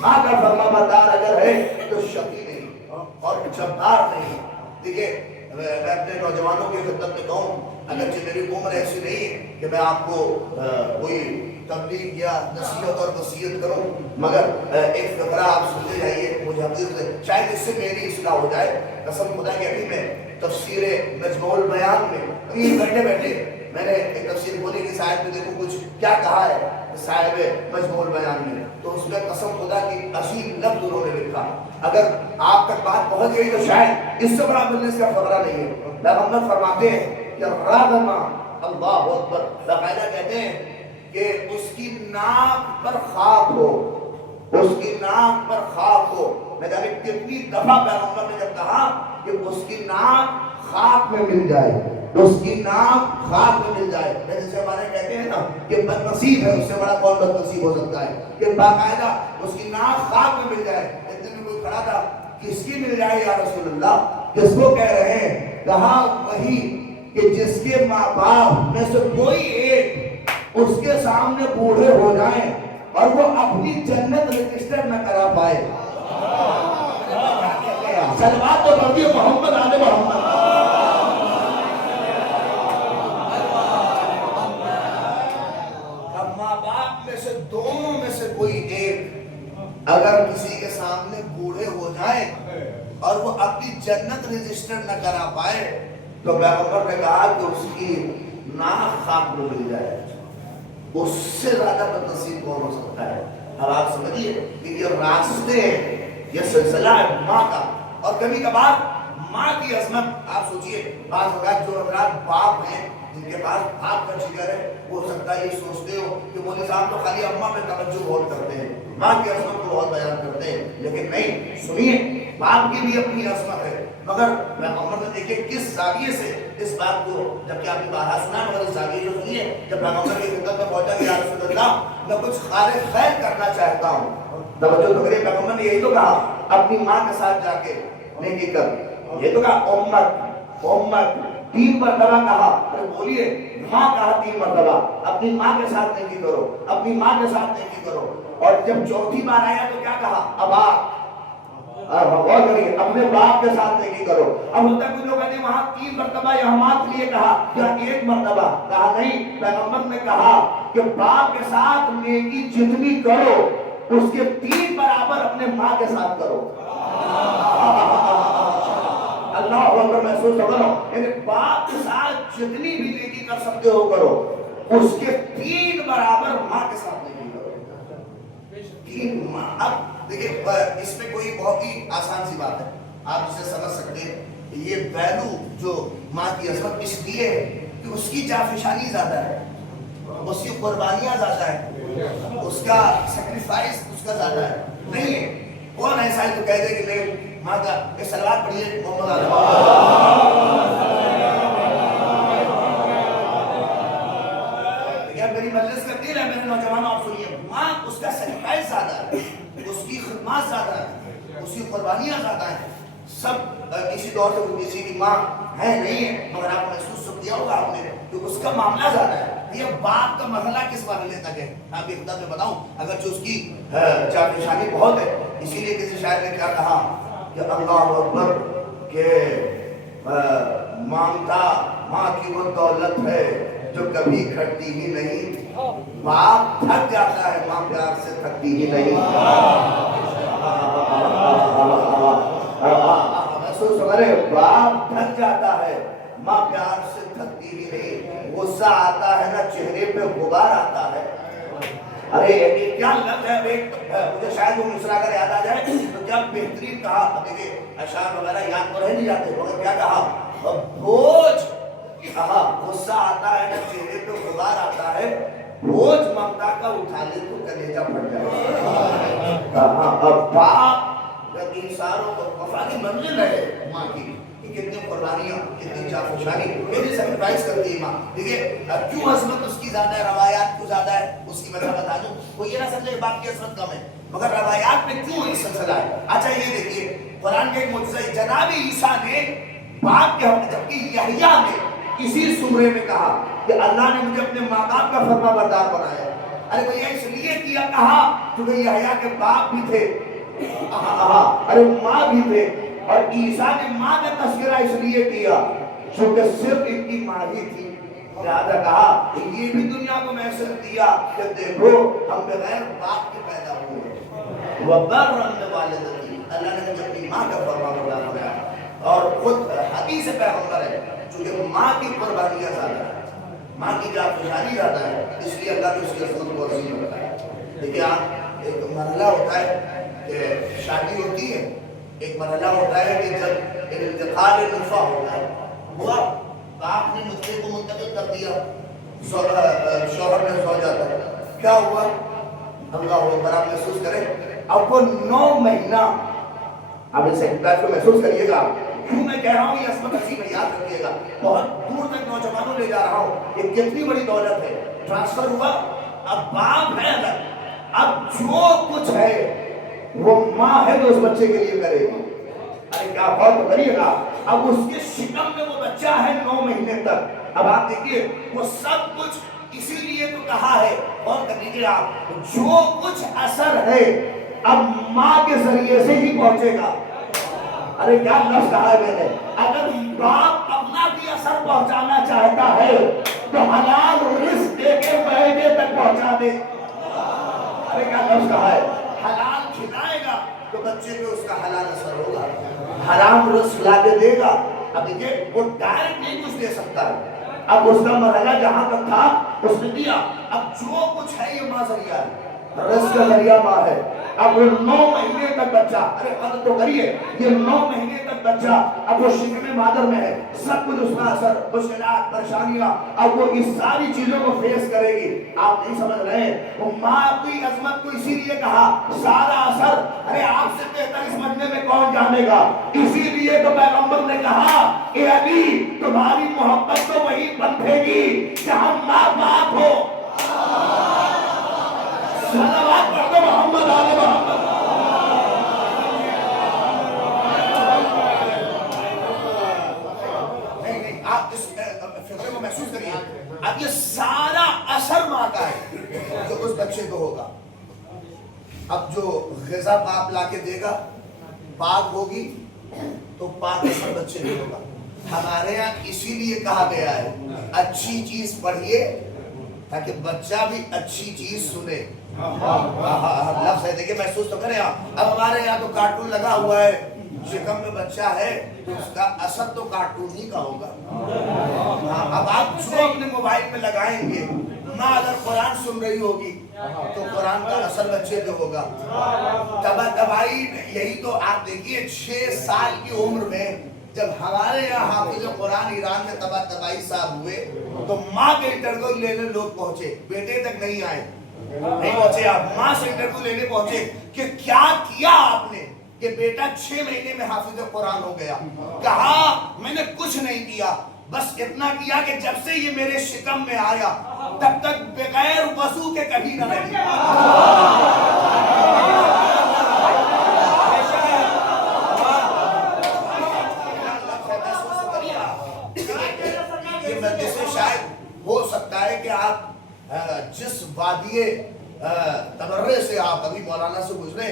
ماں کا فرما بردار اگر ہے تو شقی نہیں اور جبار نہیں۔ دیکھیے میں اپنے نوجوانوں کی خدمت میں کہوں، اگرچہ میری عمر ایسی نہیں ہے کہ میں آپ کو کوئی تبلیغ یا نصیحت اور وصیت کروں، مگر ایک فقرہ آپ سنتے جائیے، مجھے حقیقت سے شاید اس سے میری اصلاح ہو جائے۔ قسم خدا کی ابھی میں تفسیر مجموع البیان میں ابھی بیٹھے بیٹھے میں نے ایک تفسیر کھولی کہ صاحب میں دیکھوں کچھ کیا کہا ہے صاحب مجموع البیان میں، تو اس میں قسم خدا کی عظیم لفظ انہوں نے لکھا۔ اگر آپ تک بات پہنچ گئی تو شاید اس سے بڑا بلنے سے فقرہ نہیں ہے۔ پیغمبر فرماتے ہیں کہ راغما اللہ اکبر، باقاعدہ کہتے ہیں کہ اس کی ناک پر خاک ہو، اس کی ناک پر خاک ہو۔ میں جانے کتنی دفعہ پیغمبر نے جب کہا کہ اس کی ناک خاک میں مل جائے، اس کی ناک خاک میں مل جائے، جیسے ہمارے کہتے ہیں نا کہ بد نصیب ہے، اس سے بڑا کون بد نصیب ہو سکتا ہے کہ باقاعدہ اس کی ناک خاک میں مل جائے۔ اتنے میں کوئی کھڑا تھا، کس کی مل جائے یا رسول اللہ؟ کس کو کہہ رہے ہیں؟ کہا وہی کہ جس کے ماں باپ میں سے کوئی ایک اس کے سامنے بوڑھے ہو جائیں اور وہ اپنی جنت رجسٹر نہ کرا پائے۔ صلوات تو پڑھیے محمد آل محمد۔ اب ماں باپ میں سے دونوں میں سے کوئی ایک اگر کسی کے سامنے بوڑھے ہو جائیں اور وہ اپنی جنت رجسٹر نہ کرا پائے تو پیغمبر نے کہا کہ اس کی ناک خاک میں مل جائے۔ اس سے زیادہ بد نصیب کون ہو سکتا ہے؟ اب آپ سمجھیے کہ یہ راستے ہیں، یہ سلسلہ ہے ماں کا۔ اور کبھی کبھار ماں کی عظمت آپ سوچئے، بعض اوقات جو حضرات باپ ہیں جن کے پاس باپ کا جگر ہے وہ ہو سکتا ہے یہ سوچتے ہو کہ مولوی صاحب تو خالی اماں پہ توجہ بہت کرتے ہیں، ماں کی عظمت کو بہت بیان کرتے ہیں، لیکن نہیں، سنیے باپ کی بھی اپنی عظمت ہے۔ مگر پیغمبر نے دیکھیں کس زاویے سے اس بات کو، جبکہ آپ نے بارہا سنا ہے مگر اس زاویے سے سنیے، جب پیغمبر کی خدمت میں پہنچا کہ یا رسول اللہ میں کچھ خارج خیر کرنا چاہتا ہوں، توجہ تو کرے، پیغمبر نے یہی تو کہا اپنی ماں کے ساتھ جا کے نیکی کر، یہ تو کہا امت امت 3 مرتبہ کہا، ارے بولیے ماں کہا 3 مرتبہ، اپنی ماں کے ساتھ نیکی کرو، اپنی ماں کے ساتھ نیکی کرو۔ اور جب 4تھی بار آیا تو کیا کہا؟ ابا، غور کریے، اپنے باپ کے ساتھ نیکی کرو۔ اب ہوتا کچھ لوگ کہتے ہیں وہاں 3 مرتبہ یہاں ماں کے لیے کہا یا 1 مرتبہ کہا؟ نہیں، پیغمبر نے کہا کہ باپ کے ساتھ نیکی جتنی کرو اس کے 3 برابر اپنے ماں کے ساتھ کرو۔ اللہ اکبر، محسوس کرو، یعنی باپ کے ساتھ جتنی بھی نیکی کر سکتے ہو کرو، اس کے 3 برابر ماں کے ساتھ نیکی کرو۔ 3 ماں۔ اب دیکھیں اس میں کوئی بہت ہی آسان سی بات ہے، آپ اسے سمجھ سکتے ہیں۔ یہ ویلو جو ماں کی عظمت اس لیے ہے کہ اس کی جافشانی زیادہ ہے، اس کی قربانیاں زیادہ ہے، اس کا سیکریفائس اس کا زیادہ ہے۔ نہیں ہے کون ایسا ہے تو کہہ دے کہ نہیں ماں کا ایک صلوات پڑھیے محمد علیہ میری مجلس کا دل ہے، میرے نوجوانوں آپ سنیے، ماں اس کا سیکریفائس زیادہ ہے، اس کی خدمات زیادہ ہے، اس کی قربانیاں زیادہ ہیں۔ سب کسی دور سے کسی کی ماں ہے نہیں ہے، مگر آپ محسوس سب کیا ہوگا آپ نے کہ اس کا معاملہ زیادہ ہے۔ یہ باپ کا مرحلہ کس مرحلے تک ہے آپ کی خدمت میں بتاؤں، اگرچہ اس کی جافشانی بہت ہے، اسی لیے کسی شاعر نے کیا کہا کہ اللہ اکبر کہ مانگتا ماں کی وہ دولت ہے جو کبھی گھٹتی ہی نہیں، باپ تھک جاتا ہے ماں پیار سے تھکتی ہی نہیں۔ محسوس کرے، باپ تھک جاتا ہے ماں پیار سے تھکتی ہی نہیں، غصہ آتا ہے نا چہرے پہ غبار آتا ہے۔ ارے یہ کیا لفظ ہے، مجھے شاید وہ مصرع اگر یاد آ جائے تو کیا بہترین کہا، دیکھیں اشعار وغیرہ یاد تو رہ نہیں جاتے، مگر کیا کہا، بوجھ کہا، غصہ آتا ہے نا چہرے پہ غبار آتا ہے، بوجھ ممتا کا اٹھا لے تو کلیجہ پھٹ جائے۔ اب باپ انسانوں کو وفا کی منزل ہے ماں کی، کتنی قربانیاں، کتنی جافشانی، کتنی سیکریفائس کرتی ہے ماں۔ دیکھیے کیوں عظمت اس کی زیادہ ہے، روایات کیوں زیادہ ہے، اس کی وجہ بتا دوں، وہ یہ نہ سمجھے باپ کی عظمت کم ہے، مگر روایات میں کیوں ایک سلسلہ ہے۔ اچھا یہ دیکھیے قرآن کے ایک معجزہ، جناب عیسیٰ نے باپ کے حق، جبکہ یحییٰ نے اسی سورے میں کہا کہ اللہ نے مجھے اپنے ماں باپ کا فرما بردار بنایا. ارے بھیا اس لیے کیا کہا کیونکہ یحییٰ کے باپ بھی تھے, ارے ماں بھی تھے, اور عیسیٰ نے ماں کا تذکرہ اس لیے کیا کیونکہ صرف ان کی ماں ہی تھی. لہذا کہا کہ یہ بھی دنیا کو میسج دیا کہ دیکھو ہم بغیر باپ کے پیدا ہوئے وَبَرًّا بِوَالِدَتِي, اللہ نے مجھے اپنی ماں کا فرما بردار بنایا. اور خود حدیث پیغمبر ہے چونکہ ماں کی قربانیاں زیادہ ہے, ماں کی جانفشانی زیادہ ہے, اس لیے اللہ نے اس کی عظمت کو عظیم بتایا. دیکھیے آپ, ایک مرحلہ ہوتا ہے کہ شادی ہوتی ہے, ایک مرحلہ ہوتا ہے کہ جب انتقال نطفہ ہوتا ہے, ہوا باپ نے نطفے کو منتقل کر دیا, شوہر نے سو جاتا ہے, کیا ہوا اللہ اکبر, آپ محسوس کریں. اب وہ 9 مہینہ, آپ اس احتیاط کو محسوس کریے گا. کیوں میں کہہ رہا ہوں یہ عظمت عظیم ہے, یاد رکھیے گا. بہت دور تک نوجوانوں لے جا رہا ہوں, یہ کتنی بڑی دولت ہے. ٹرانسفر ہوا, اب باپ ہے الگ, اب جو کچھ ہے وہ ماں ہے جو اس بچے کے لیے کرے گی. ارے کیا بہت کریے گا. اب اس کے شکم میں وہ بچہ ہے 9 مہینے تک. اب آپ دیکھیے وہ سب کچھ اسی لیے تو کہا ہے, اور کر لیجیے آپ, جو کچھ اثر ہے اب ماں کے ذریعے سے ہی پہنچے گا. ارے کیا لفظ کہا ہے میں نے, اگر باپ اپنا بھی اثر پہنچانا چاہتا ہے تو حلال رزق دے کے بیٹے تک پہنچا دے. ارے کیا لفظ کہا ہے, حلال کھلائے گا تو بچے پہ اس کا حلال اثر ہوگا, حرام رزق لا کے دے گا. اب دیکھیے وہ ڈائریکٹ نہیں کچھ دے سکتا ہے, اب اس کا مرحلہ جہاں تک تھا اس نے دیا. اب جو کچھ ہے یہ ماں ذریعہ ہے, رزق کا ذریعہ ماں ہے. اب وہ 9 مہینے تک بچہ, ارے قدر تو کریے, یہ 9 مہینے تک بچہ اب وہ شکم مادر میں ہے, سب کچھ اس کا اثر, مشکلات, پریشانیاں, اب وہ اس ساری چیزوں کو فیس کرے گی. آپ نہیں سمجھ رہے, وہ ماں کی عظمت کو اسی لیے کہا سارا اثر. ارے آپ سے بہتر اس مجمع میں کون جانے گا, اسی لیے تو پیغمبر نے کہا اے علی تمہاری محبت تو وہی بندھے گی جہاں ماں باپ ہو. صلوات پڑھ دو محمد آل محمد. نہیں آپ اس فکر کو محسوس کریے. اب یہ سارا اثر ماں کا ہے جو اس بچے کو ہوگا. اب جو غذا باپ لا کے دے گا پاک ہوگی تو پاک اثر بچے میں ہوگا. ہمارے یہاں اسی لیے کہا گیا ہے اچھی چیز پڑھیے تاکہ بچہ بھی اچھی چیز سنے. لفظ ہے, دیکھیں محسوس تو کریں آپ. اب ہمارے یہاں تو کارٹون لگا ہوا ہے, شکم میں بچہ ہے تو اس کا اثر تو کارٹون ہی کا ہوگا. اب آپ جو اپنے موبائل پہ لگائیں گے, ماں اگر قرآن سن رہی ہوگی تو قرآن کا اثر بچے پہ ہوگا. تبا تبائی یہی تو آپ دیکھیے 6 سال کی عمر میں جب ہمارے یہاں حافظ قرآن ایران میں تبا تبائی صاحب ہوئے تو ماں کے انٹرویو لینے لوگ پہنچے, بیٹے تک نہیں آئے, نہیں پہنچے. آپ ماں سے انٹرویو لینے پہنچے کہ کیا کیا آپ نے کہ بیٹا 6 مہینے میں حافظ قرآن ہو گیا. کہا میں نے کچھ نہیں کیا, بس اتنا کیا کہ جب سے یہ میرے شکم میں آیا تب تک بغیر وضو کے کبھی نہ رہی. یہ مجلس شاید ہو سکتا ہے کہ آپ جس وادی تبرے سے آپ ابھی مولانا سے گزرے,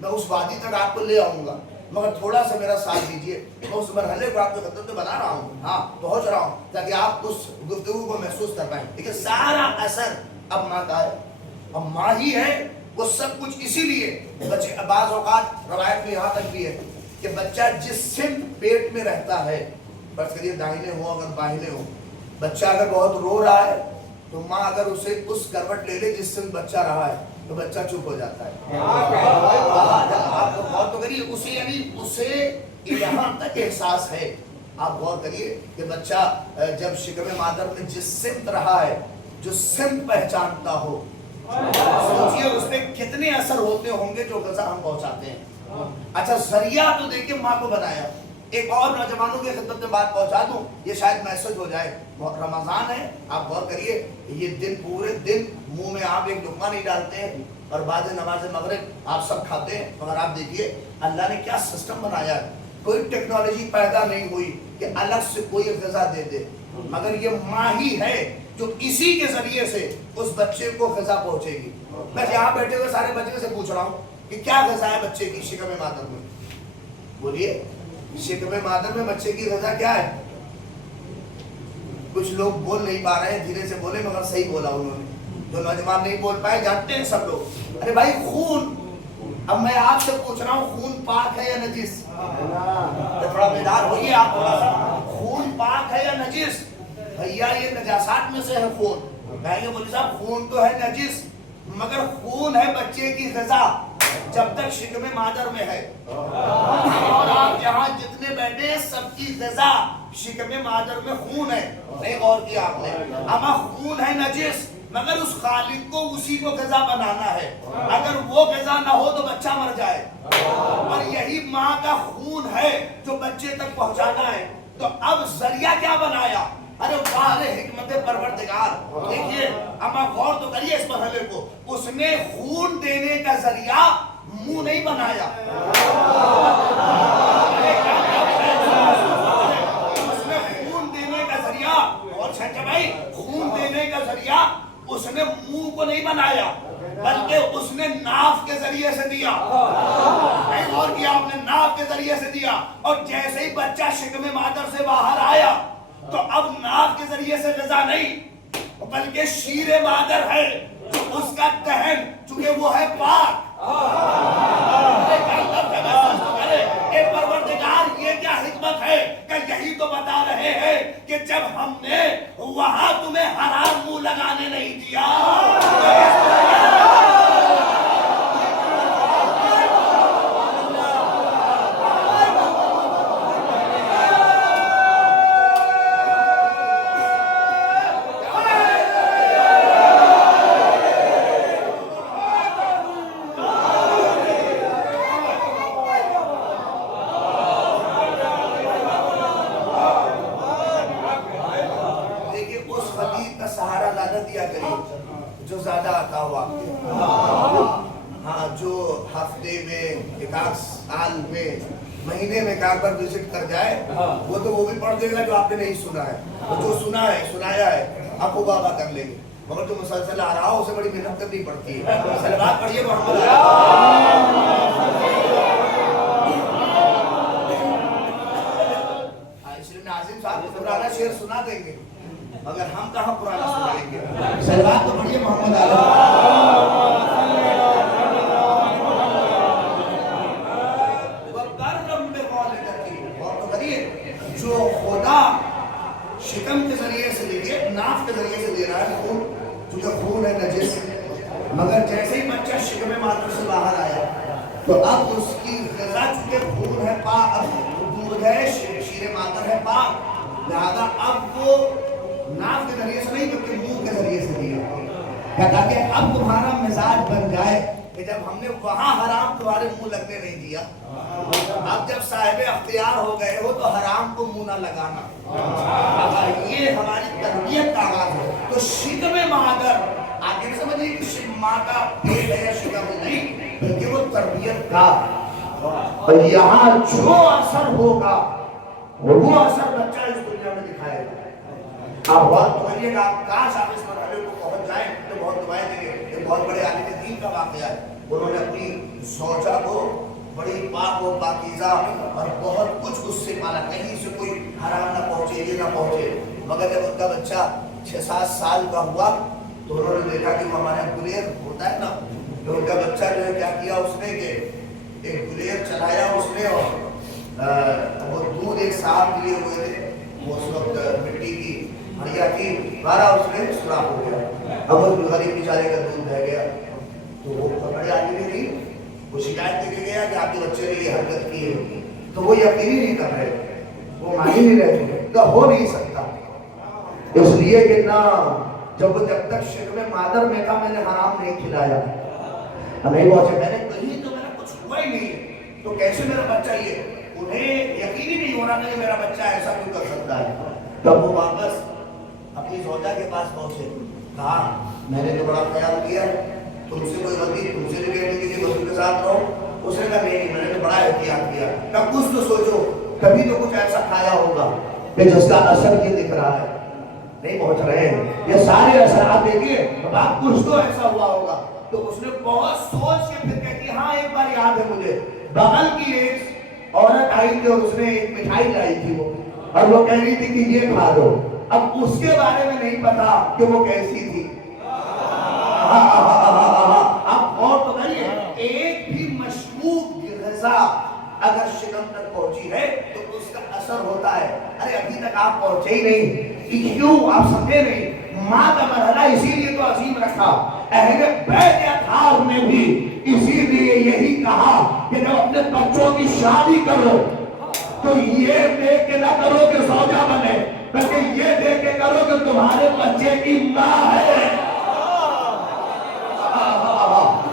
میں اس وادی تک آپ کو لے آؤں گا, مگر تھوڑا سا میرا ساتھ دیجئے. میں اس مرحلے کو آپ کے خدمت میں بنا رہا ہوں, ہاں پہنچ رہا ہوں تاکہ آپ اس گفتگو کو محسوس کر پائیں. لیکن سارا اثر اب ماں کا ہے, اب ماں ہی ہے وہ سب کچھ. اسی لیے بچے بعض اوقات روایت میں یہاں تک بھی ہے کہ بچہ جس سمت پیٹ میں رہتا ہے, فرض کریے داہنے ہو اگر بائینے ہو, بچہ اگر بہت رو رہا ہے تو ماں اگر اسے اس کروٹ لے لے جس سے بچہ رہا ہے تو بچہ چپ ہو جاتا ہے. آپ غور تو کریے, اسے یعنی اسے یہاں تک احساس ہے. آپ غور کریے کہ بچہ جب شکم مادر میں جس سمت رہا ہے, جو سمت پہچانتا ہو, سوچیے اس پہ کتنے اثر ہوتے ہوں گے جو غذا ہم پہنچاتے ہیں. اچھا ذریعہ تو دیکھیں ماں کو بنایا. ایک اور نوجوانوں کی خدمت میں بات پہنچا دوں, یہ شاید میسج ہو جائے. رمضان ہے, آپ غور کریے, یہ دن پورے دن منہ میں آپ ایک لقمہ نہیں ڈالتے ہیں اور بعد نماز مغرب آپ سب کھاتے ہیں. مگر آپ دیکھیے اللہ نے کیا سسٹم بنایا ہے. کوئی ٹیکنالوجی پیدا نہیں ہوئی کہ الگ سے کوئی غذا دے دے, مگر یہ ماں ہی ہے جو اسی کے ذریعے سے اس بچے کو غذا پہنچے گی. میں یہاں بیٹھے ہوئے سارے بچے سے پوچھ رہا ہوں کہ کیا غذا ہے بچے کی شکم مادر میں؟ بولیے شکم مادر میں بچے کی غذا کیا ہے؟ کچھ لوگ بول نہیں پا رہے ہیں, دھیرے سے بولے مگر صحیح بولا انہوں نے. جو نوجوان نہیں بول پائے جانتے ہیں سب لوگ. ارے بھائی خون, اب میں آپ سے پوچھ رہا ہوں خون پاک ہے یا نجس؟ تھوڑا بیدار ہوئیے آپ تھوڑا سا. خون پاک ہے یا نجس؟ بھیا یہ نجاسات میں سے ہے خون. کہیں گے مولوی صاحب خون تو ہے نجس, مگر خون ہے بچے کی غذا جب تک شکم مادر میں ہے. اور آپ جہاں جتنے بیٹھے ہیں سب کی غذا شکم مادر میں خون ہے. نہیں غور کیا آپ نے؟ اما خون ہے نجس, مگر اس خالق کو اسی کو غذا بنانا ہے. اگر وہ غذا نہ ہو تو بچہ مر جائے. اور یہی ماں کا خون ہے جو بچے تک پہنچانا ہے. تو اب ذریعہ کیا بنایا؟ ارے واہ حکمت پروردگار. دیکھیے اما غور تو کریے اس مرحلے کو. اس نے خون دینے کا ذریعہ منہ نہیں بنایا. اس نے خون دینے کا ذریعہ, اور چھٹا بھائی خون دینے کا ذریعہ اس نے منہ کو نہیں بنایا, بلکہ اس نے ناف کے ذریعے سے دیا. اور کیا آپ نے ناف کے ذریعے سے دیا. اور جیسے ہی بچہ شکم مادر سے باہر آیا تو اب ناف کے ذریعے سے غذا نہیں بلکہ شیر مادر ہے جو اس کا دہن, چونکہ وہ ہے پاک. اے پروردگار یہ کیا حکمت ہے کہ یہی تو بتا رہے ہیں کہ جب ہم نے وہاں تمہیں حرام منہ لگانے نہیں دیا. جو زیادہ آتا ہوا ہاں, جو ہفتے میں ایک آدھ سال میں مہینے میں ایک بار وزٹ کر جائے وہ تو وہ بھی پڑھ دے گا جو آپ نے نہیں سنا ہے. جو سنا ہے سنایا ہے آپ وہ بابا کر لیں گے, مگر جو مسلسل آ رہا ہو اسے بڑی محنت کرنی پڑتی ہے. سلوات پڑھیے محمد. اس لیے ناظم صاحب کو پرانا شعر سنا دیں گے مگر ہم کہاں پرانا سنائیں گے. سلوات تو پڑھیے محمد جو خدا شکم کے ذریعے سے دیکھیے, ناف کے ذریعے سے دے رہا ہے خون, چونکہ خون ہے نجس. مگر جیسے ہی بچہ شکم مادر سے باہر آیا تو اب اس کی غذا چونکہ خون ہے پاک, اب دودھ ہے شیر مادر ہے پاک, لہذا اب وہ ناف کے ذریعے سے نہیں بلکہ منہ کے ذریعے سے دیا تاکہ اب تمہارا مزاج بن جائے کہ جب ہم نے وہاں حرام تمہارے منہ لگنے نہیں دیا, اب جب صاحب اختیار ہو گئے ہو تو حرام کو منہ نہ لگانا. یہ ہماری تربیت کا آغاز ہے. تو شکم مادر آگے نہیں سمجھیے کہ ماں کا پیٹ ہے یا شکم نہیں, بلکہ وہ تربیت کا. اور یہاں جو اثر ہوگا وہ اثر بچہ اس دنیا میں دکھائے گا. آپ بہت کریے گا, آپ کاش آپ اس مرحلے کو پہنچ جائیں تو بہت دعائیں دیں گے. ایک بہت بڑے عالم دین کا واقعہ ہے, انہوں نے اپنی زوجہ کو بڑی پاک و پاکیزہ اور بہت کچھ اس سے پالا, کہیں سے کوئی حرام نہ پہنچے, یہ نہ پہنچے. مگر جب ان کا بچہ 6-7 سال کا ہوا تو انہوں نے دیکھا کہ وہ ہمارے گلیر ہوتا ہے نا, تو ان کا بچہ جو ہے کیا کیا اس نے کہ ایک گلیر چلایا اس نے, اور وہ دودھ ایک صاحب لیے ہوئے تھے, وہ اس وقت مٹی کی ہڑیا کی بارہ اس نے سوراخ ہو گیا. اب وہ غریب بیچارے کا دودھ بہ گیا تو وہ بڑے آدمی نہیں, وہ شکایت دے کے گیا کہ آپ کے بچے نے یہ حرکت کی ہے, تو وہ یقین نہیں کر رہے, وہ مان ہی نہیں رہے تو ہو نہیں سکتا. اس لیے کہ نہ جب تک شکم مادر میں تھا میں نے حرام نہیں کھلایا, نہیں پہنچے, میں نے کہیں تو میرا کچھ ہوا ہی نہیں, تو کیسے میرا بچہ یہ, انہیں یقین ہی نہیں ہو رہا کہ میرا بچہ ایسا کیوں کر سکتا ہے. تب وہ واپس اپنی زوجہ کے پاس پہنچے, کہا میں نے تو بڑا خیال کیا, تم سے کوئی غلطی تم سے بھی کہنے کی غلطی کے ساتھ رہو. اس نے کہا نہیں, میں نے تو بڑا احتیاط کیا. تب کچھ تو سوچو, کبھی تو کچھ ایسا کھایا ہوگا کہ جس کا اثر یہ دکھ رہا ہے. نہیں پہنچ رہے ہیں. یہ سارے اثرات دیکھیے. اب کچھ تو ایسا ہوا ہوگا. تو اس نے بہت سوچ کے پھر کہتی ہاں ایک بار یاد ہے مجھے, بغل کی ایک عورت آئی تھی اور اس نے ایک مٹھائی لائی تھی وہ, اور وہ کہہ رہی تھی کہ یہ کھا دو. اب اس کے بارے میں نہیں پتا کہ وہ کیسی تھی. اب غور تو کریے, ایک بھی مشکوک غذا اگر شکم تک پہنچی ہے تو اس کا اثر ہوتا ہے. ارے ابھی تک آپ پہنچے ہی نہیں, کیوں آپ سمجھے نہیں؟ ماں کا مرحلہ اسی لیے تو عظیم رکھا. اہل بیت اطہار نے بھی اسی لیے یہی کہا کہ جب اپنے بچوں کی شادی کرو تو یہ دیکھ کے نہ کرو کہ زوجہ بنے, بلکہ یہ دیکھ کے کرو کہ تمہارے بچے کی ماں ہے,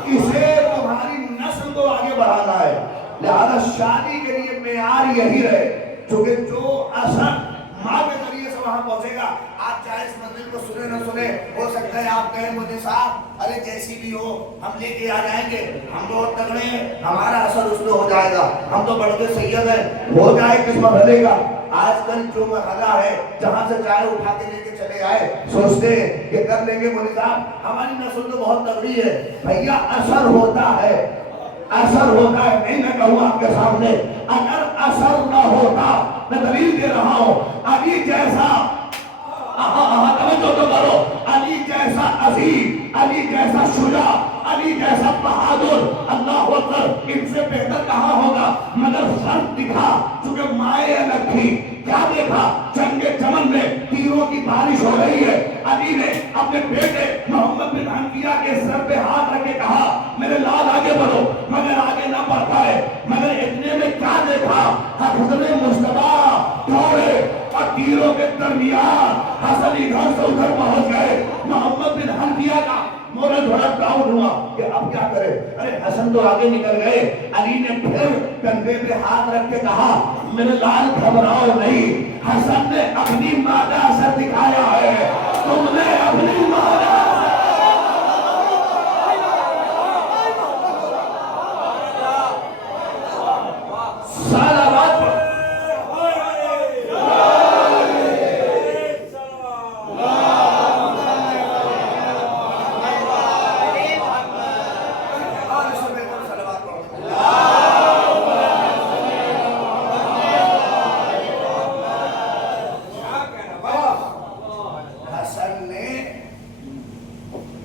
اسے تمہاری نسل کو آگے بڑھانا ہے. لہذا شادی کے لیے معیار یہی رہے, چونکہ جو اثر ماں کے ذریعے سے وہاں پہنچے گا. آپ چاہے اس منزل کو سنے نہ سنے, ہو سکتا ہے آپ کہیں مجھے صاحب ارے جیسی بھی ہو ہم لے کے آ جائیں گے, ہم بہت تگڑے ہیں, ہمارا اثر اس میں ہو جائے گا, ہم تو بڑھ کے سید ہیں, ہو جائے کس مرحلے کا. آج کل جو مرحلہ ہے جہاں سے چائے اٹھا کے لے کے چلے آئے سوچتے ہیں کہ کر لیں گے مولوی صاحب, ہماری نسل تو بہت تگڑی ہے. بھیا اثر ہوتا ہے, اثر ہوتا ہے. نہیں میں کہوں آپ کے سامنے, اگر اثر نہ ہوتا, میں دلیل دے رہا ہوں, علی جیسا توجہ تو کرو, علی جیسا عظیم, علی جیسا شجاع, علی جیسا بہادر, اللہ اکبر, ان سے بہتر کہاں ہوگا. مگر فرق دکھا چونکہ مائیں الگ تھی. کیا دیکھا؟ جنگ چمن میں تیروں کی بارش ہو رہی ہے, علی نے اپنے بیٹے محمد بن حنفیہ کے سر پہ ہاتھ رکھ کے کہا میرے لال آگے بڑھو, مگر آگے نہ بڑھتا ہے. مگر اتنے میں کیا دیکھا؟ حسن مصطفیٰ دوڑے اور تیروں کے درمیان حسن ادھر سے ادھر پہنچ گئے. محمد بن حنفیہ کا مورد بڑا ڈاؤن ہوا کہ اب کیا کرے. ارے حسن تو آگے نکل گئے. علی نے پھر کندھے پہ ہاتھ رکھ کے کہا میرے لال گھبراؤ نہیں, حسن نے اپنی ماں کا اثر دکھایا ہے, تم نے اپنی ماں کا سارا بات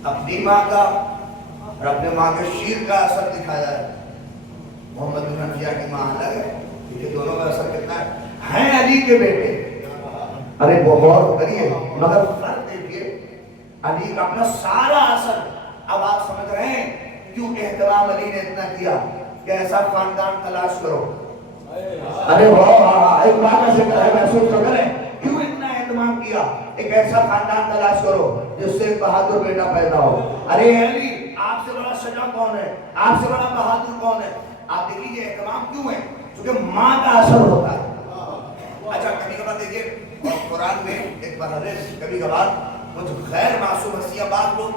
اپنی ماں کا اور اپنے ماں کے شیر کا اثر دکھایا ہے. محمد بن حنفیہ کی ماں الگ ہے, یہ دونوں کا اثر کتنا ہے علی کے بیٹے. ارے وہ غور کریے, مگر فرق دیکھیے, علی کا اپنا سارا اثر. اب آپ سمجھ رہے ہیں کیوں احترام علی نے اتنا کیا کہ ایسا خاندان تلاش کرو. ارے ایک بات ایسے کرے, محسوس تو کریں کیوں اتنا اہتمام کیا, ایک ایسا خاندان تلاش کرو جس سے ایک بہادر بیٹا پیدا ہو. ارے علی آپ سے بڑا شجاع کون ہے, آپ سے بڑا بہادر کون ہے. آپ دیکھیے یہ اہتمام کیوں ہے, کیونکہ ماں کا اثر ہوتا ہے. اچھا کبھی کبھار دیکھیے قرآن میں ایک مرحلے کبھی کبھار کچھ غیر معصوم ہستیاں, بعض لوگ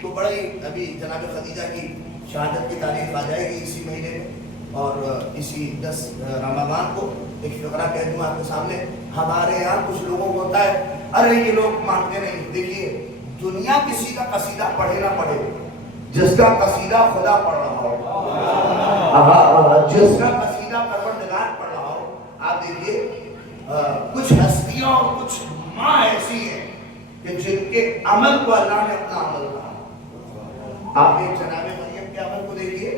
تو بڑے, ابھی جناب خدیجہ کی شہادت کی تاریخ آ جائے گی اسی مہینے میں, اور اسی 10 رمضان کو ایک فقرہ کہہ دوں آپ کے سامنے. ہمارے یہاں کچھ لوگوں کو ہوتا ہے ارے یہ لوگ مانتے نہیں. دیکھیے دنیا کسی کا قصیدہ پڑھے نہ پڑھے, جس کا قصیدہ خدا پڑھ رہا ہو, جس کا قصیدہ پروردگار پڑھ رہا ہو. آپ دیکھیے کچھ ہستیاں اور کچھ ماں ایسی ہیں کہ جن کے عمل کو اللہ نے اپنا عمل کہا. آپ ایک جناب مریم کے عمل کو دیکھیے,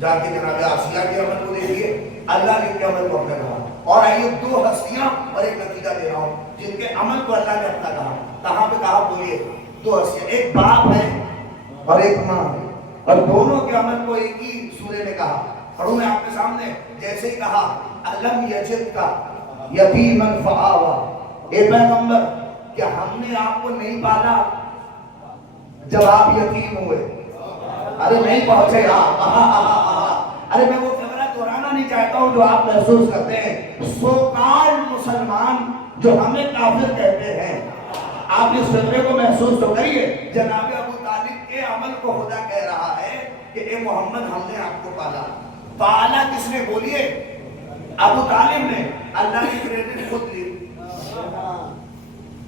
جا کے جناب آسیہ کے عمل کو دیکھیے, اللہ نے ان کے عمل کو اپنا کہا. اور آئیے 2 ہستیاں اور ایک نتیجہ دے رہا ہوں جن کے عمل کو اللہ نے اپنا کہا. کہاں پہ کہا بولیے؟ 2 ہستیاں, ایک باپ ہے اور ایک ماں, اور دونوں کے عمل کو ایک ہی سورے نے کہا. پڑھوں میں آپ کے سامنے, جیسے ہی کہا الم یجد کا یتیما فآوا, اے پیغمبر کیا ہم نے آپ کو نہیں پالا جب آپ یتیم ہوئے. ارے نہیں پہنچے آپ. ارے میں وہ فقرہ دہرانا نہیں چاہتا ہوں جو آپ محسوس کرتے ہیں. سوکال مسلمان جو ہمیں کافر کہتے ہیں, آپ اس فقرے کو محسوس تو کریے. جناب ابو طالب کے عمل کو خدا کہہ رہا ہے کہ اے محمد ہم نے آپ کو پالا. پالا کس نے بولیے؟ ابو طالب نے. اللہ نے کریڈٹ خود لی.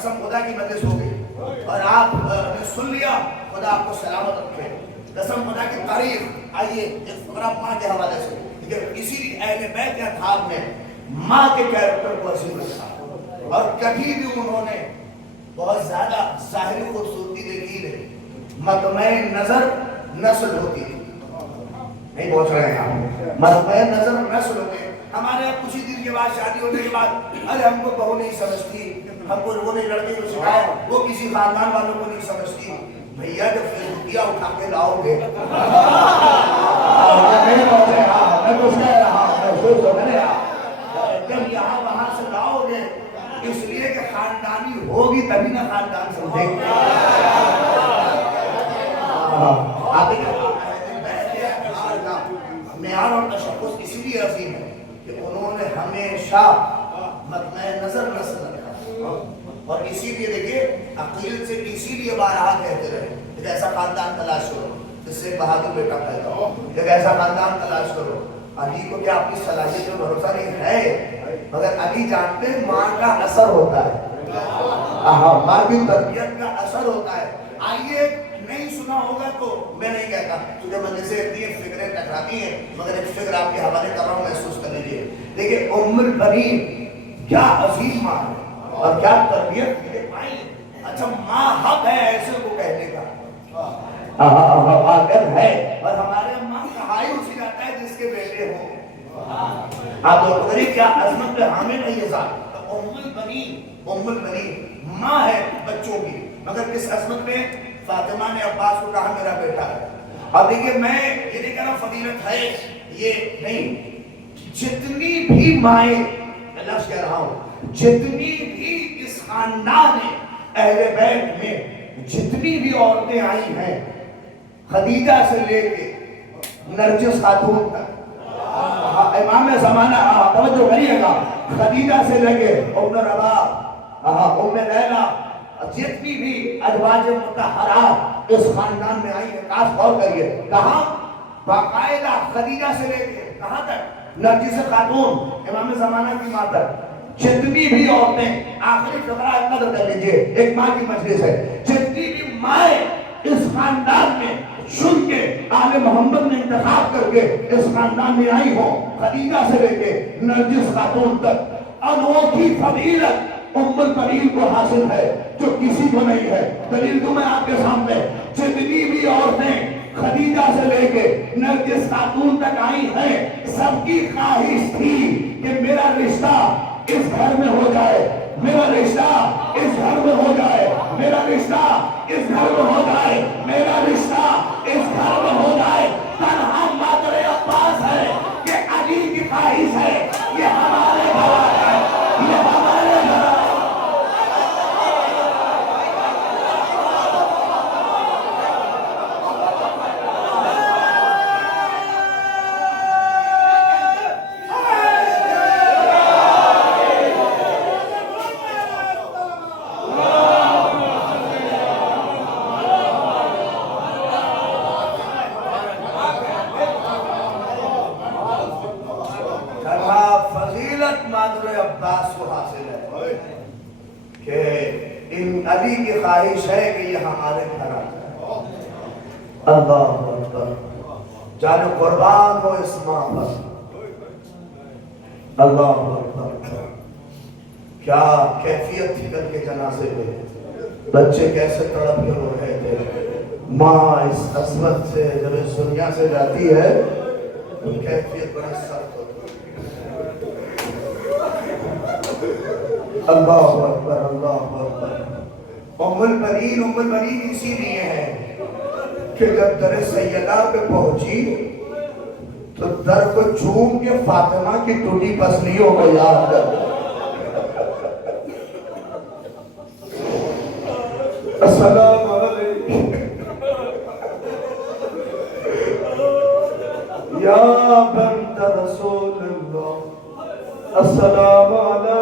قسم خدا کی مجلس ہو گئی اور آپ نے سن لیا، خدا آپ کو سلامت رکھے، قسم خدا کی تعریف۔ آئیے ایک فقرہ ماں کے حوالے سے، اسی لیے اہل بیت کے اطہار نے ماں کے کیریکٹر کو عظیم رکھا، اور کبھی بھی انہوں نے بہت زیادہ ظاہری خوبصورتی دیکھی نہیں، مطمع نظر نسل ہوتی ہے، نہیں پہنچ رہے ہیں آپ، مطمع نظر نسل ہوتے ہیں۔ ہمارے یہاں کچھ ہی دن کے بعد شادی ہونے کے بعد ارے ہم کو بہو نہیں سمجھتی، ہم کو وہ نہیں لڑکی کو سکھایا، وہ کسی خاندان والوں کو نہیں سمجھتی۔ بھیا جب فیسبکیا اٹھا کے لاؤ گے نہیں پہنچے، میں تو کہہ رہا محسوس ہو گیا، جب یہاں وہاں سے لاؤ گے اس لیے کہ خاندانی ہوگی تبھی نہ خاندان سمجھے گی۔ معیار اور تشخص اسی لیے عظیم ہے کہ انہوں نے ہمیشہ مطمع نظر نسل رکھا، اور اسی لیے دیکھیے عقیل سے اسی لیے بارہا کہتے رہے ایک ایسا خاندان تلاش کرو جس سے بہادر بیٹا پیدا ہو، ایک ایسا خاندان تلاش کرو۔ علی کو کیا اپنی صلاحیت میں بھروسہ نہیں ہے، مگر علی جانتے ہیں ماں کا اثر ہوتا ہے، ماں کی تربیت کا اثر ہوتا ہے۔ آئیے نہیں سنا ہوگا تو میں نہیں کہتا، کیونکہ مجھے سے اتنی فکریں ٹکراتی ہیں، مگر ایک فکر آپ کے حوالے کر رہا ہوں، محسوس کر لیجیے۔ دیکھیں ام البنین کیا عظیم ماں ہے اور کیا تربیت ملے پائی۔ اچھا ماں حق ہے ایسے کو کہنے کا، اگر ہے، اور ہمارے ماں کہائی اسی جاتا ہے جس کے بیٹے ہوں۔ آپ لوگ کریں کیا عظمت پہ حامل ہے یہ ذات۔ ام البنین ماں ہے بچوں کی، مگر کس عظمت میں؟ فاطمہ نے عباس کو کہا میرا بیٹا ہے۔ اب دیکھیے میں یہ نہیں کہہ رہا فضیلت ہے یہ نہیں، جتنی بھی مائیں، میں لفظ کہہ رہا ہوں، جتنی بھی اس خاندان اہل بیت میں جتنی بھی عورتیں آئی ہیں، خدیجہ سے لے کے نرجس خاتون تک، امام زمانہ توجہ کریے گا، خدیجہ سے لے کے ام رباب، ام لیلہ، جتنی بھی ازواج مطہرات اس خاندان میں آئی ہیں، خاص غور کریے، کہاں باقاعدہ خدیجہ سے لے کے کہاں تک؟ نرجس خاتون امام زمانہ کی ماں تک، جتنی بھی عورتیں، آخری فقرہ قدر کر لیجئے، ایک ماں کی مجلس ہے، جتنی بھی مائیں اس خاندان میں چن کے آل محمد نے انتخاب کر کے اس خاندان میں آئی ہوں، خدیجہ سے لے کے نرجس خاتون تک، انوکھی فضیلت ام البنین کو حاصل ہے جو کسی کو نہیں ہے۔ دلیل تو میں آپ کے سامنے، جتنی بھی عورتیں خدیجہ سے لے کے نرجس خاتون تک آئی ہیں، سب کی خواہش تھی کہ میرا رشتہ اس گھر میں ہو جائے، میرا رشتہ اس گھر میں ہو جائے، میرا رشتہ اس گھر میں ہو جائے، میرا رشتہ اس گھر میں ہو جائے۔ تنہا مادر عباس ہے کہ علی کی خواہش ہے یہ ہمارے گھر ہے، یہ ہمارے گھر ہے۔ علی کی خواہش ہے کہ یہ ہمارے گھر آ جائے۔ اللہ اکبر، جان قربان ہو اس ماں پر۔ اللہ اکبر، کیا کیفیت تھی کل کے جنازے پہ، بچے کیسے تڑپ کے رو رہے تھے۔ ماں اس عظمت سے جب اس دنیا سے جاتی ہے تو کیفیت بڑی سخت ہوتی ہے۔ اللہ اکبر، اللہ اکبر۔ ام البنین اسی لیے ہے کہ جب در سیدہ پہ پہنچی تو در کو چوم کے فاطمہ کی ٹوٹی پسلیوں کو یاد کر السلام علیکم یا بنت رسول اللہ، السلام علیکم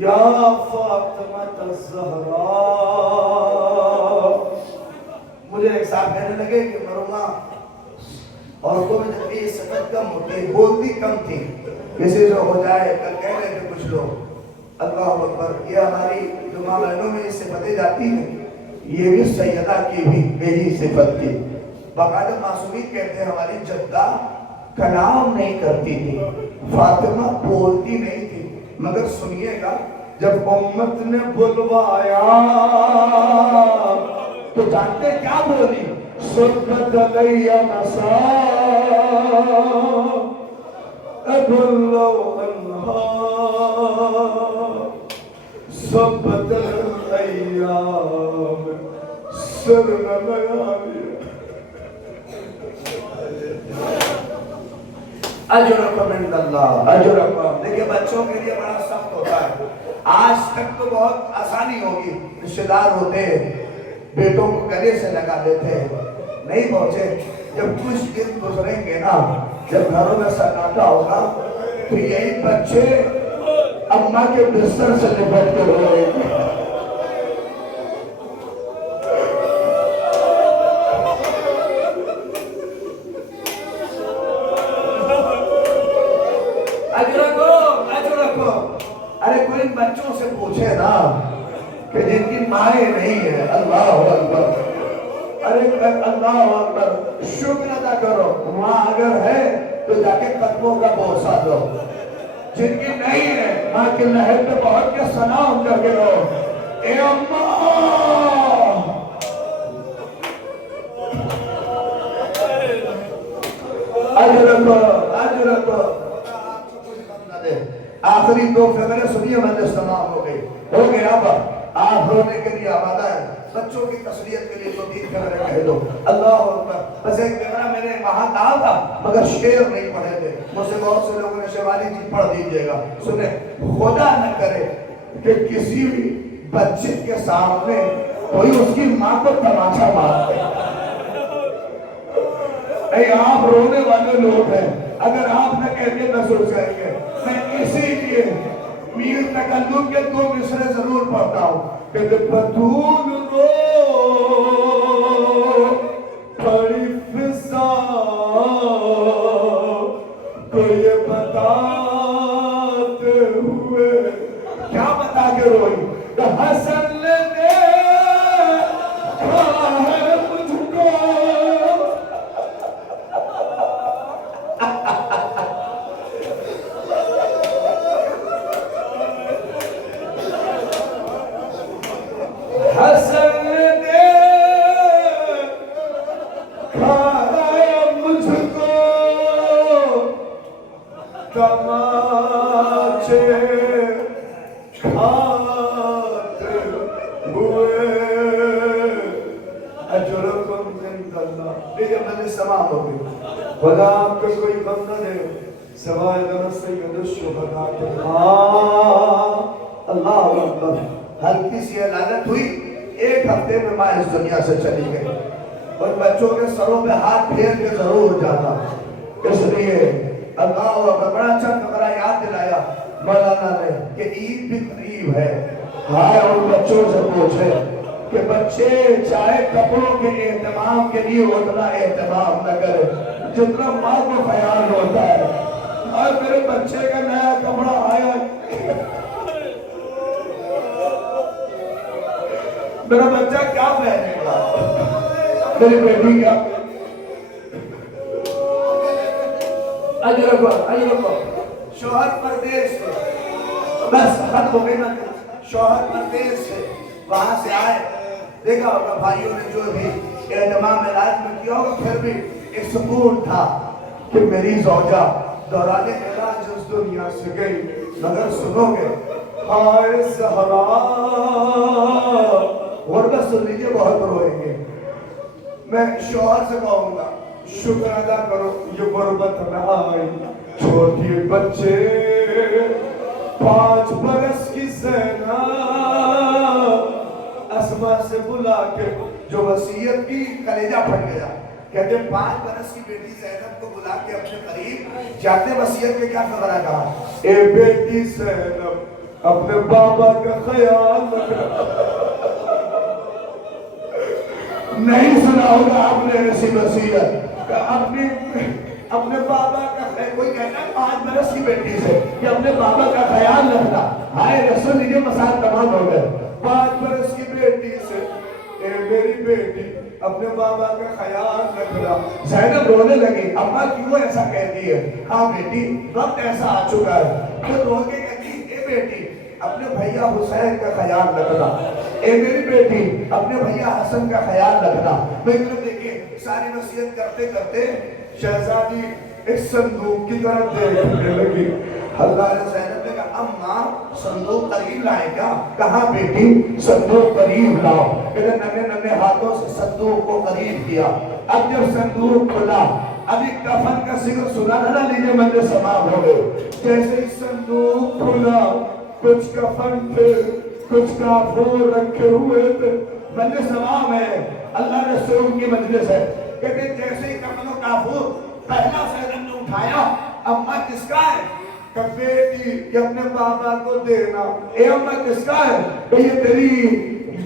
یا فاطمہ الزہرا۔ مجھے ایک صاحب کہنے لگے کہ مرحوما عورتوں میں جب یہ صفت کم ہوتی ہے، بولتی کم تھی، کسی سے ہو جائے، کل کہہ رہے تھے کچھ لوگ، اللہ اکبر، یہ ہماری جو مامنوں میں یہ صفتیں جاتی ہیں، یہ بھی سیدہ کی بھی یہی صفت تھی۔ باقاعدہ معصومین کہتے ہیں ہماری جدہ کلام نہیں کرتی تھی، فاطمہ بولتی نہیں تھی، مگر سنیے گا جب امت نے بلوایا تو جانتے کیا بولی؟ سبت علیہ مسا اب اللہ عنہا سبت الایام سرنا لیالی۔ اجرکم عند اللہ، اجرکم۔ دیکھیں بچوں کے لیے بڑا سخت ہوتا ہے، آج تک تو بہت آسانی ہوگی، رشتہ دار ہوتے ہیں بیٹوں کو گلے سے لگا دیتے ہیں، نہیں پہنچے، جب کچھ دن گزریں گے نا، جب گھروں میں سناٹا ہوگا تو یہی بچے اماں کے بستر سے لپٹ کے روئیں گے۔ ارے کوئی بچوں سے پوچھے نا کہ جن کی مائیں نہیں ہے، اللہ اکبر، ارے اللہ اکبر، شکر ادا کرو، ماں اگر ہے تو جا کے قدموں کا بوسہ دو، جن کی نہیں ہے ماں کے لہر پہ بہت کے سلام کر کے دو، اے اماں اجرکو۔ آخری دو فکریں سنیے، مجلس تمام ہو گئی، ہو گیا، اب آپ رونے کے لیے آبادہ ہے، بچوں کی تسلیت کے لیے تو تین فکریں کہہ دو، اللہ اکبر۔ بس ایک فکرہ میں نے وہاں کہا تھا مگر شعر نہیں پڑھے تھے، مجھ سے بہت سے لوگوں نے شیوالی جی پڑھ دیجئے گا، سنیں، خدا نہ کرے کہ کسی بھی بچے کے سامنے کوئی اس کی ماں کو تماشا مارتے، اے آپ رونے والے لوگ ہیں، اگر آپ نہ کہتے محسوس کریں گے، میں اسی لیے میر تکلم کے دو مصرے ضرور پڑھتا ہوں کہ بطول رو پڑی فضا کو یہ بتاتے ہوئے، کیا بتا کے روئی؟ کہ حسن نے کہا ہے مجھ کو، حسن نے کھایا مجھ کو تماچے کھاتے ہوئے، اجرکم عند اللہ۔ لیکن مجلس تمام ہو گئی، خدا آپ کو کوئی غم نہ دے سوائے غم سید الشہداء کے۔ اللہ اکبر، ہلکی سی علالت ہوئی، ایک ہفتے میں ماں اس دنیا سے چلی گئی، اور بچوں کے سروں پہ ہاتھ پھیر کے ضرور جانا، اس لیے اللہ اکبر۔ بڑا اچھا فقرہ یاد دلایا مولانا نے کہ عید بھی قریب ہے، ہائے ان بچوں سے پوچھے کہ بچے چاہے کپڑوں کے اہتمام کے لیے اتنا اہتمام نہ کرے جتنا ماں کو خیال ہوتا ہے، اور میرے بچے کا نیا کپڑا آیا، میرا بچہ کیا پہنے گا، میری بیٹی کیا، اجرکو، شوہر پردیس سے، بس حد ہو گئی نا، شوہر پردیس سے وہاں سے آئے، دیکھا ہوگا بھائیوں نے جو بھی اہتمام علاج میں کیا ہوگا، پھر بھی ایک سکون تھا کہ میری زوجہ دوران علاج اس دنیا سے گئی، مگر سنو گے ہائے زہرا، غربت سن لیجئے، بہت روئیں گے، میں شوہر سے کہوں گا شکر ادا کرو یہ غربت نہ آئی، چھوٹی بچے 5 برس کی زینب اسما سے بلا کے جو وصیت کی، کلیجہ پھٹ گیا، کہتے 5 برس کی بیٹی زینب کو بلا کے اپنے قریب جاتے، وصیت کے کیا فقرہ کہا؟ اے بیٹی زینب اپنے بابا کا خیال رکھنا۔ نہیں سنا ہوگا آپ نے ایسی وصیت کہ اپنے بابا کا خیال کوئی کہتا ہے 5 برس کی بیٹی سے کہ اپنے بابا کا خیال رکھنا. ہائے رسول لیجیے مسائل تمام ہو گئے. 5 برس کی بیٹی سے اے میری بیٹی اپنے بابا کا خیال رکھنا. زینب رونے لگی. اماں کیوں ایسا کہتی ہے؟ ہاں بیٹی وقت ایسا آ چکا ہے. پھر رو کے کہتی اے بیٹی اپنے بھیا حسین کا خیال رکھنا. اے میری بیٹی اپنے بھیا حسن کا خیال رکھنا. میں طرف دیکھیں ساری وصیت کرتے کرتے شہزادی ایک صندوق کی طرف دیکھنے لگی. اللہ نے زینب نے کہا اماں صندوق قریب لائے کیا؟ کہاں بیٹی صندوق قریب لاؤ. ادھر ننے ننے ہاتھوں سے صندوق کو قریب کیا. اب جب صندوق کھلا ابھی کفن کا ذکر سنا نہ لیجیے مجھے سماع ہو گئے. جیسے ہی صندوق کھلا کچھ کفن تھے کچھ کافور رکھے ہوئے تھے. مجلس تمام ہے اللہ رسول کی مجلس ہے. کہتے جیسے ہی کفن و کافور پہلا زینب نے اٹھایا اماں کس کا ہے؟ کہ بیٹی یہ اپنے بابا کو دینا. اے اماں کس کا ہے؟ کہ یہ تیری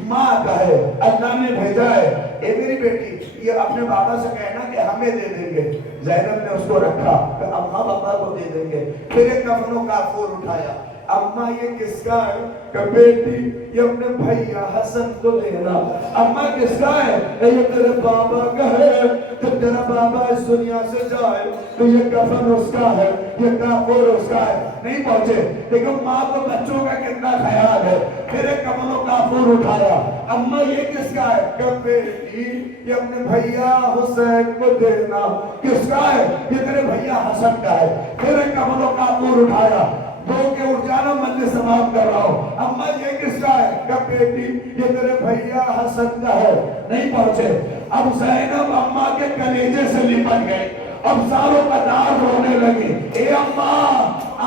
ماں کا ہے اللہ نے بھیجا ہے. اے میری بیٹی یہ اپنے بابا سے کہنا کہ ہمیں دے دیں گے. زینب نے اس کو رکھا کہ اماں بابا کو دے دیں گے. پھر ایک کفن و کافور اٹھایا. اماں یہ کس کا ہے؟ کہ بیٹی یہ اپنے بھیا حسن کو دینا. اماں کس کا ہے؟ کہ یہ تیرے بابا کا ہے. جب تیرا بابا اس دنیا سے جائے تو یہ کفن اس کا ہے یہ کافور اس کا ہے. نہیں پہنچے لیکن ماں کو بچوں کا کتنا خیال ہے. پھر ایک کفن و کافور اٹھایا. اماں یہ کس کا ہے؟ کہ بیٹی یہ اپنے بھیا حسین کو دینا. کس کا ہے؟ یہ تیرے بھیا حسن کا ہے. پھر ایک کفن و کافور اٹھایا. دو کے اٹھ جانا مجلس سماعت کر رہا ہوں. اماں یہ کس کا ہے؟ کہ بیٹی یہ تیرے بھیا حسن کا ہے. نہیں پہنچے. اب زینب اماں کے کلیجے سے لپٹ گئی. اب ساروں کا دار رونے لگی. اے اماں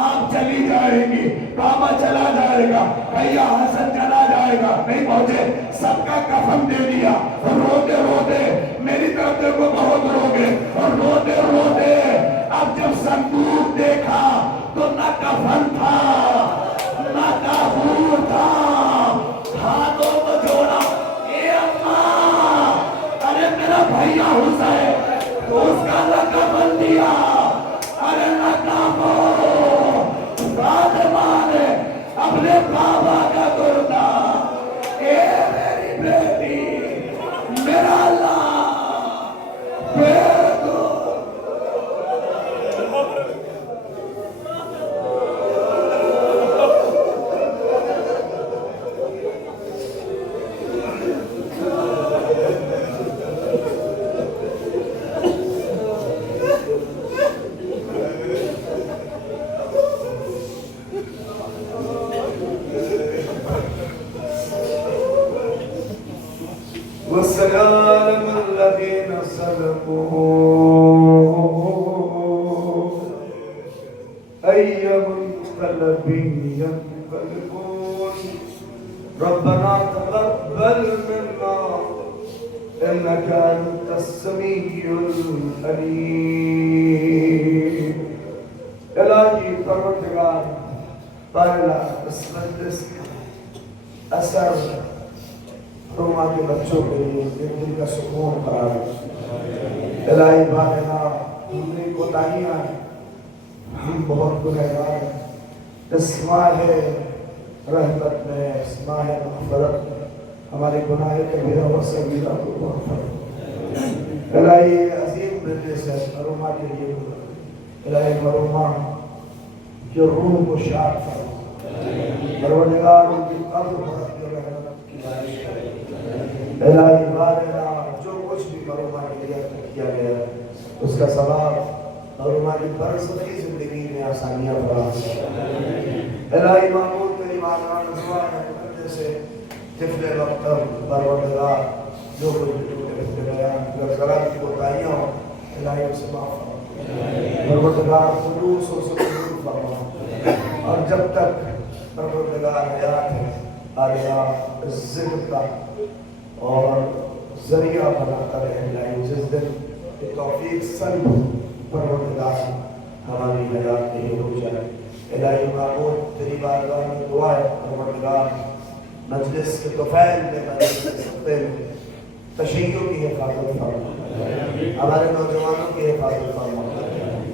آپ چلی جائے گی بابا چلا جائے گا بھیا حسن چلا جائے گا. نہیں پہنچے. سب کا کفن دے دیا. روتے روتے میری طرف دیکھو بہت روگے اور روتے روتے اب جب صندوق دیکھا تو نہ کفن تھا نہ کافور تھا. ہاتھوں کو جوڑا. اے اماں ارے میرا بھیا حسین تو اس کا نہ کفن دیا ارے نہ کافور. فاطمہ نے اپنے بابا کا کرتا. اے میری بیٹی میرا اللہ والسلام الذين صدقوا أي منقلب ينقلبون. ربنا تقبل منا إنك أنت السميع العليم. الہی پروردگار پہلا اس مجلس کا اثر روما کے بچوں کے لیے دل کا سکون قرار دے. الہی بارنا ہمیں کوتاہیاں ہیں ہم بہت گنہگار ہیں. اس ماہ رحمت میں اس ماہ مغفرت میں ہمارے گناہ کبیرہ و صغیرہ کو مغفر. الہی عظیم مجلس ہے روما کے لیے. الہی روما کی روح کو شاد فرما. پروردگار ان کی قلب پر اپنی رحمت کی بارش کرے. الہی بارنا جو کچھ بھی مرومہ کے لیے کیا گیا ہے اس کا ثواب مرومہ کی برزخی زندگی میں آسانیاں فراہم کرے. الہی معمول تیری بارگاہ میں دعا ہے جیسے طفل وقتم پروردگار جو کچھ بھی بیان اگر ذرا کی کوتاہیاں ہوں الہی اسے معاف فرما. پروردگار خلوص و سکون فرما. اور جب تک پروردگار حیات ہے آلہ ذکر کا اور ذریعہ بناتا رہے. الہی جس دن توفیق سلب پروردگار ہماری حیات نہیں ہو جائے. الہی معبود تیری بارگاہ میں دعا ہے پروردگار مجلس کے طفیل میں مجلس کے سکتے میں تشیعوں کی حفاظت فرما. ہمارے نوجوانوں کی حفاظت فرما.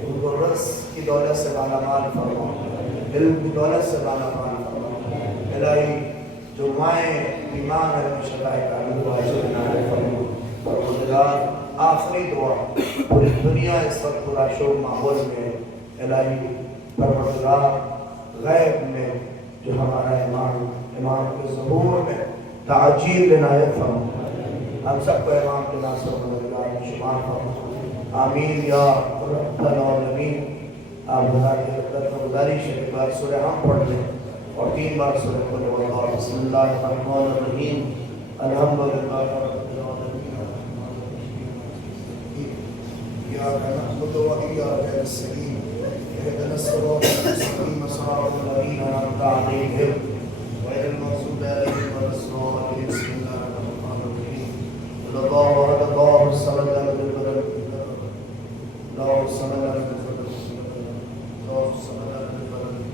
ان کو رزق کی دولت سے مالا مال فرما، علم کی دولت سے مالا مال فرما۔ الہی جو مائیں ایمان ہے شفاء کامل واجب عنایت فرما۔ پروردگار آخری دعا پوری دنیا اس وقت پورا شور ماحول میں الہی پروردگار غیب میں جو ہمارا امام کے ظہور میں تعجیل عنایت فرما، ہم سب کو امام کے ناصر پروردگار میں شمار فرما، آمین یا رب العالمین۔ آپ بتا کے رب گزارش ہے ایک بار سورہ ہم پڑھ لیں اور 3 بار سورہ قل هو اللہ۔ بسم اللہ الرحمن الرحیم، الحمدللہ رب العالمین، إياك نعبد وإياك نستعين، اهدنا الصراط المستقيم صراط الذين أنعمت عليهم غير المغضوب عليهم ولا الضالين، بسم الله الرحمن الرحيم، قل الله أحد الله الصمد لم يلد ولم يولد الله الصمد لم يلد ولم يولد الله الصمد لم يلد ولم يولد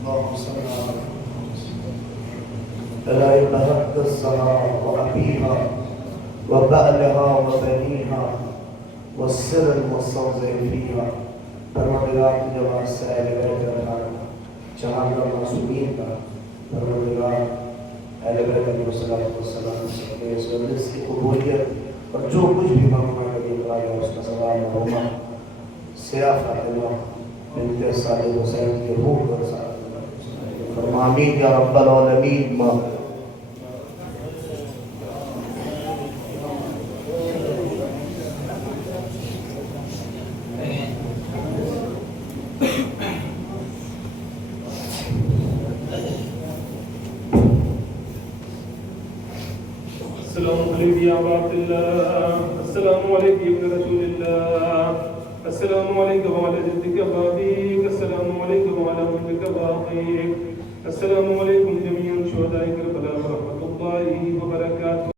اللهم صل على محمد إلهي تقدسها وأبيها وبألها وبنيها والسر المستوضع فيها۔ پروردگار کی جواب سے اہل بیت رکھانا جہاں کا معصومین کا پروردگار اہل بیت علیہ السلام سے اس مجلس کی قبولیت اور جو کچھ بھی مانگنا کبھی کرایا اس کا ثواب مرحومہ سیاہ فاطمہ بنت صادق حسین کی روح پر ساتھ فرما آمین یا رب العالمین۔ السلام علیکم یا عباد اللہ، السلام علیکم ابن رسول اللہ، السلام علیکم وعلی جدک بابیک، السلام علیکم وعلی ملک باقیک، السلام علیکم جمیع شہداء کربلا ورحمۃ اللہ وبرکاتہ۔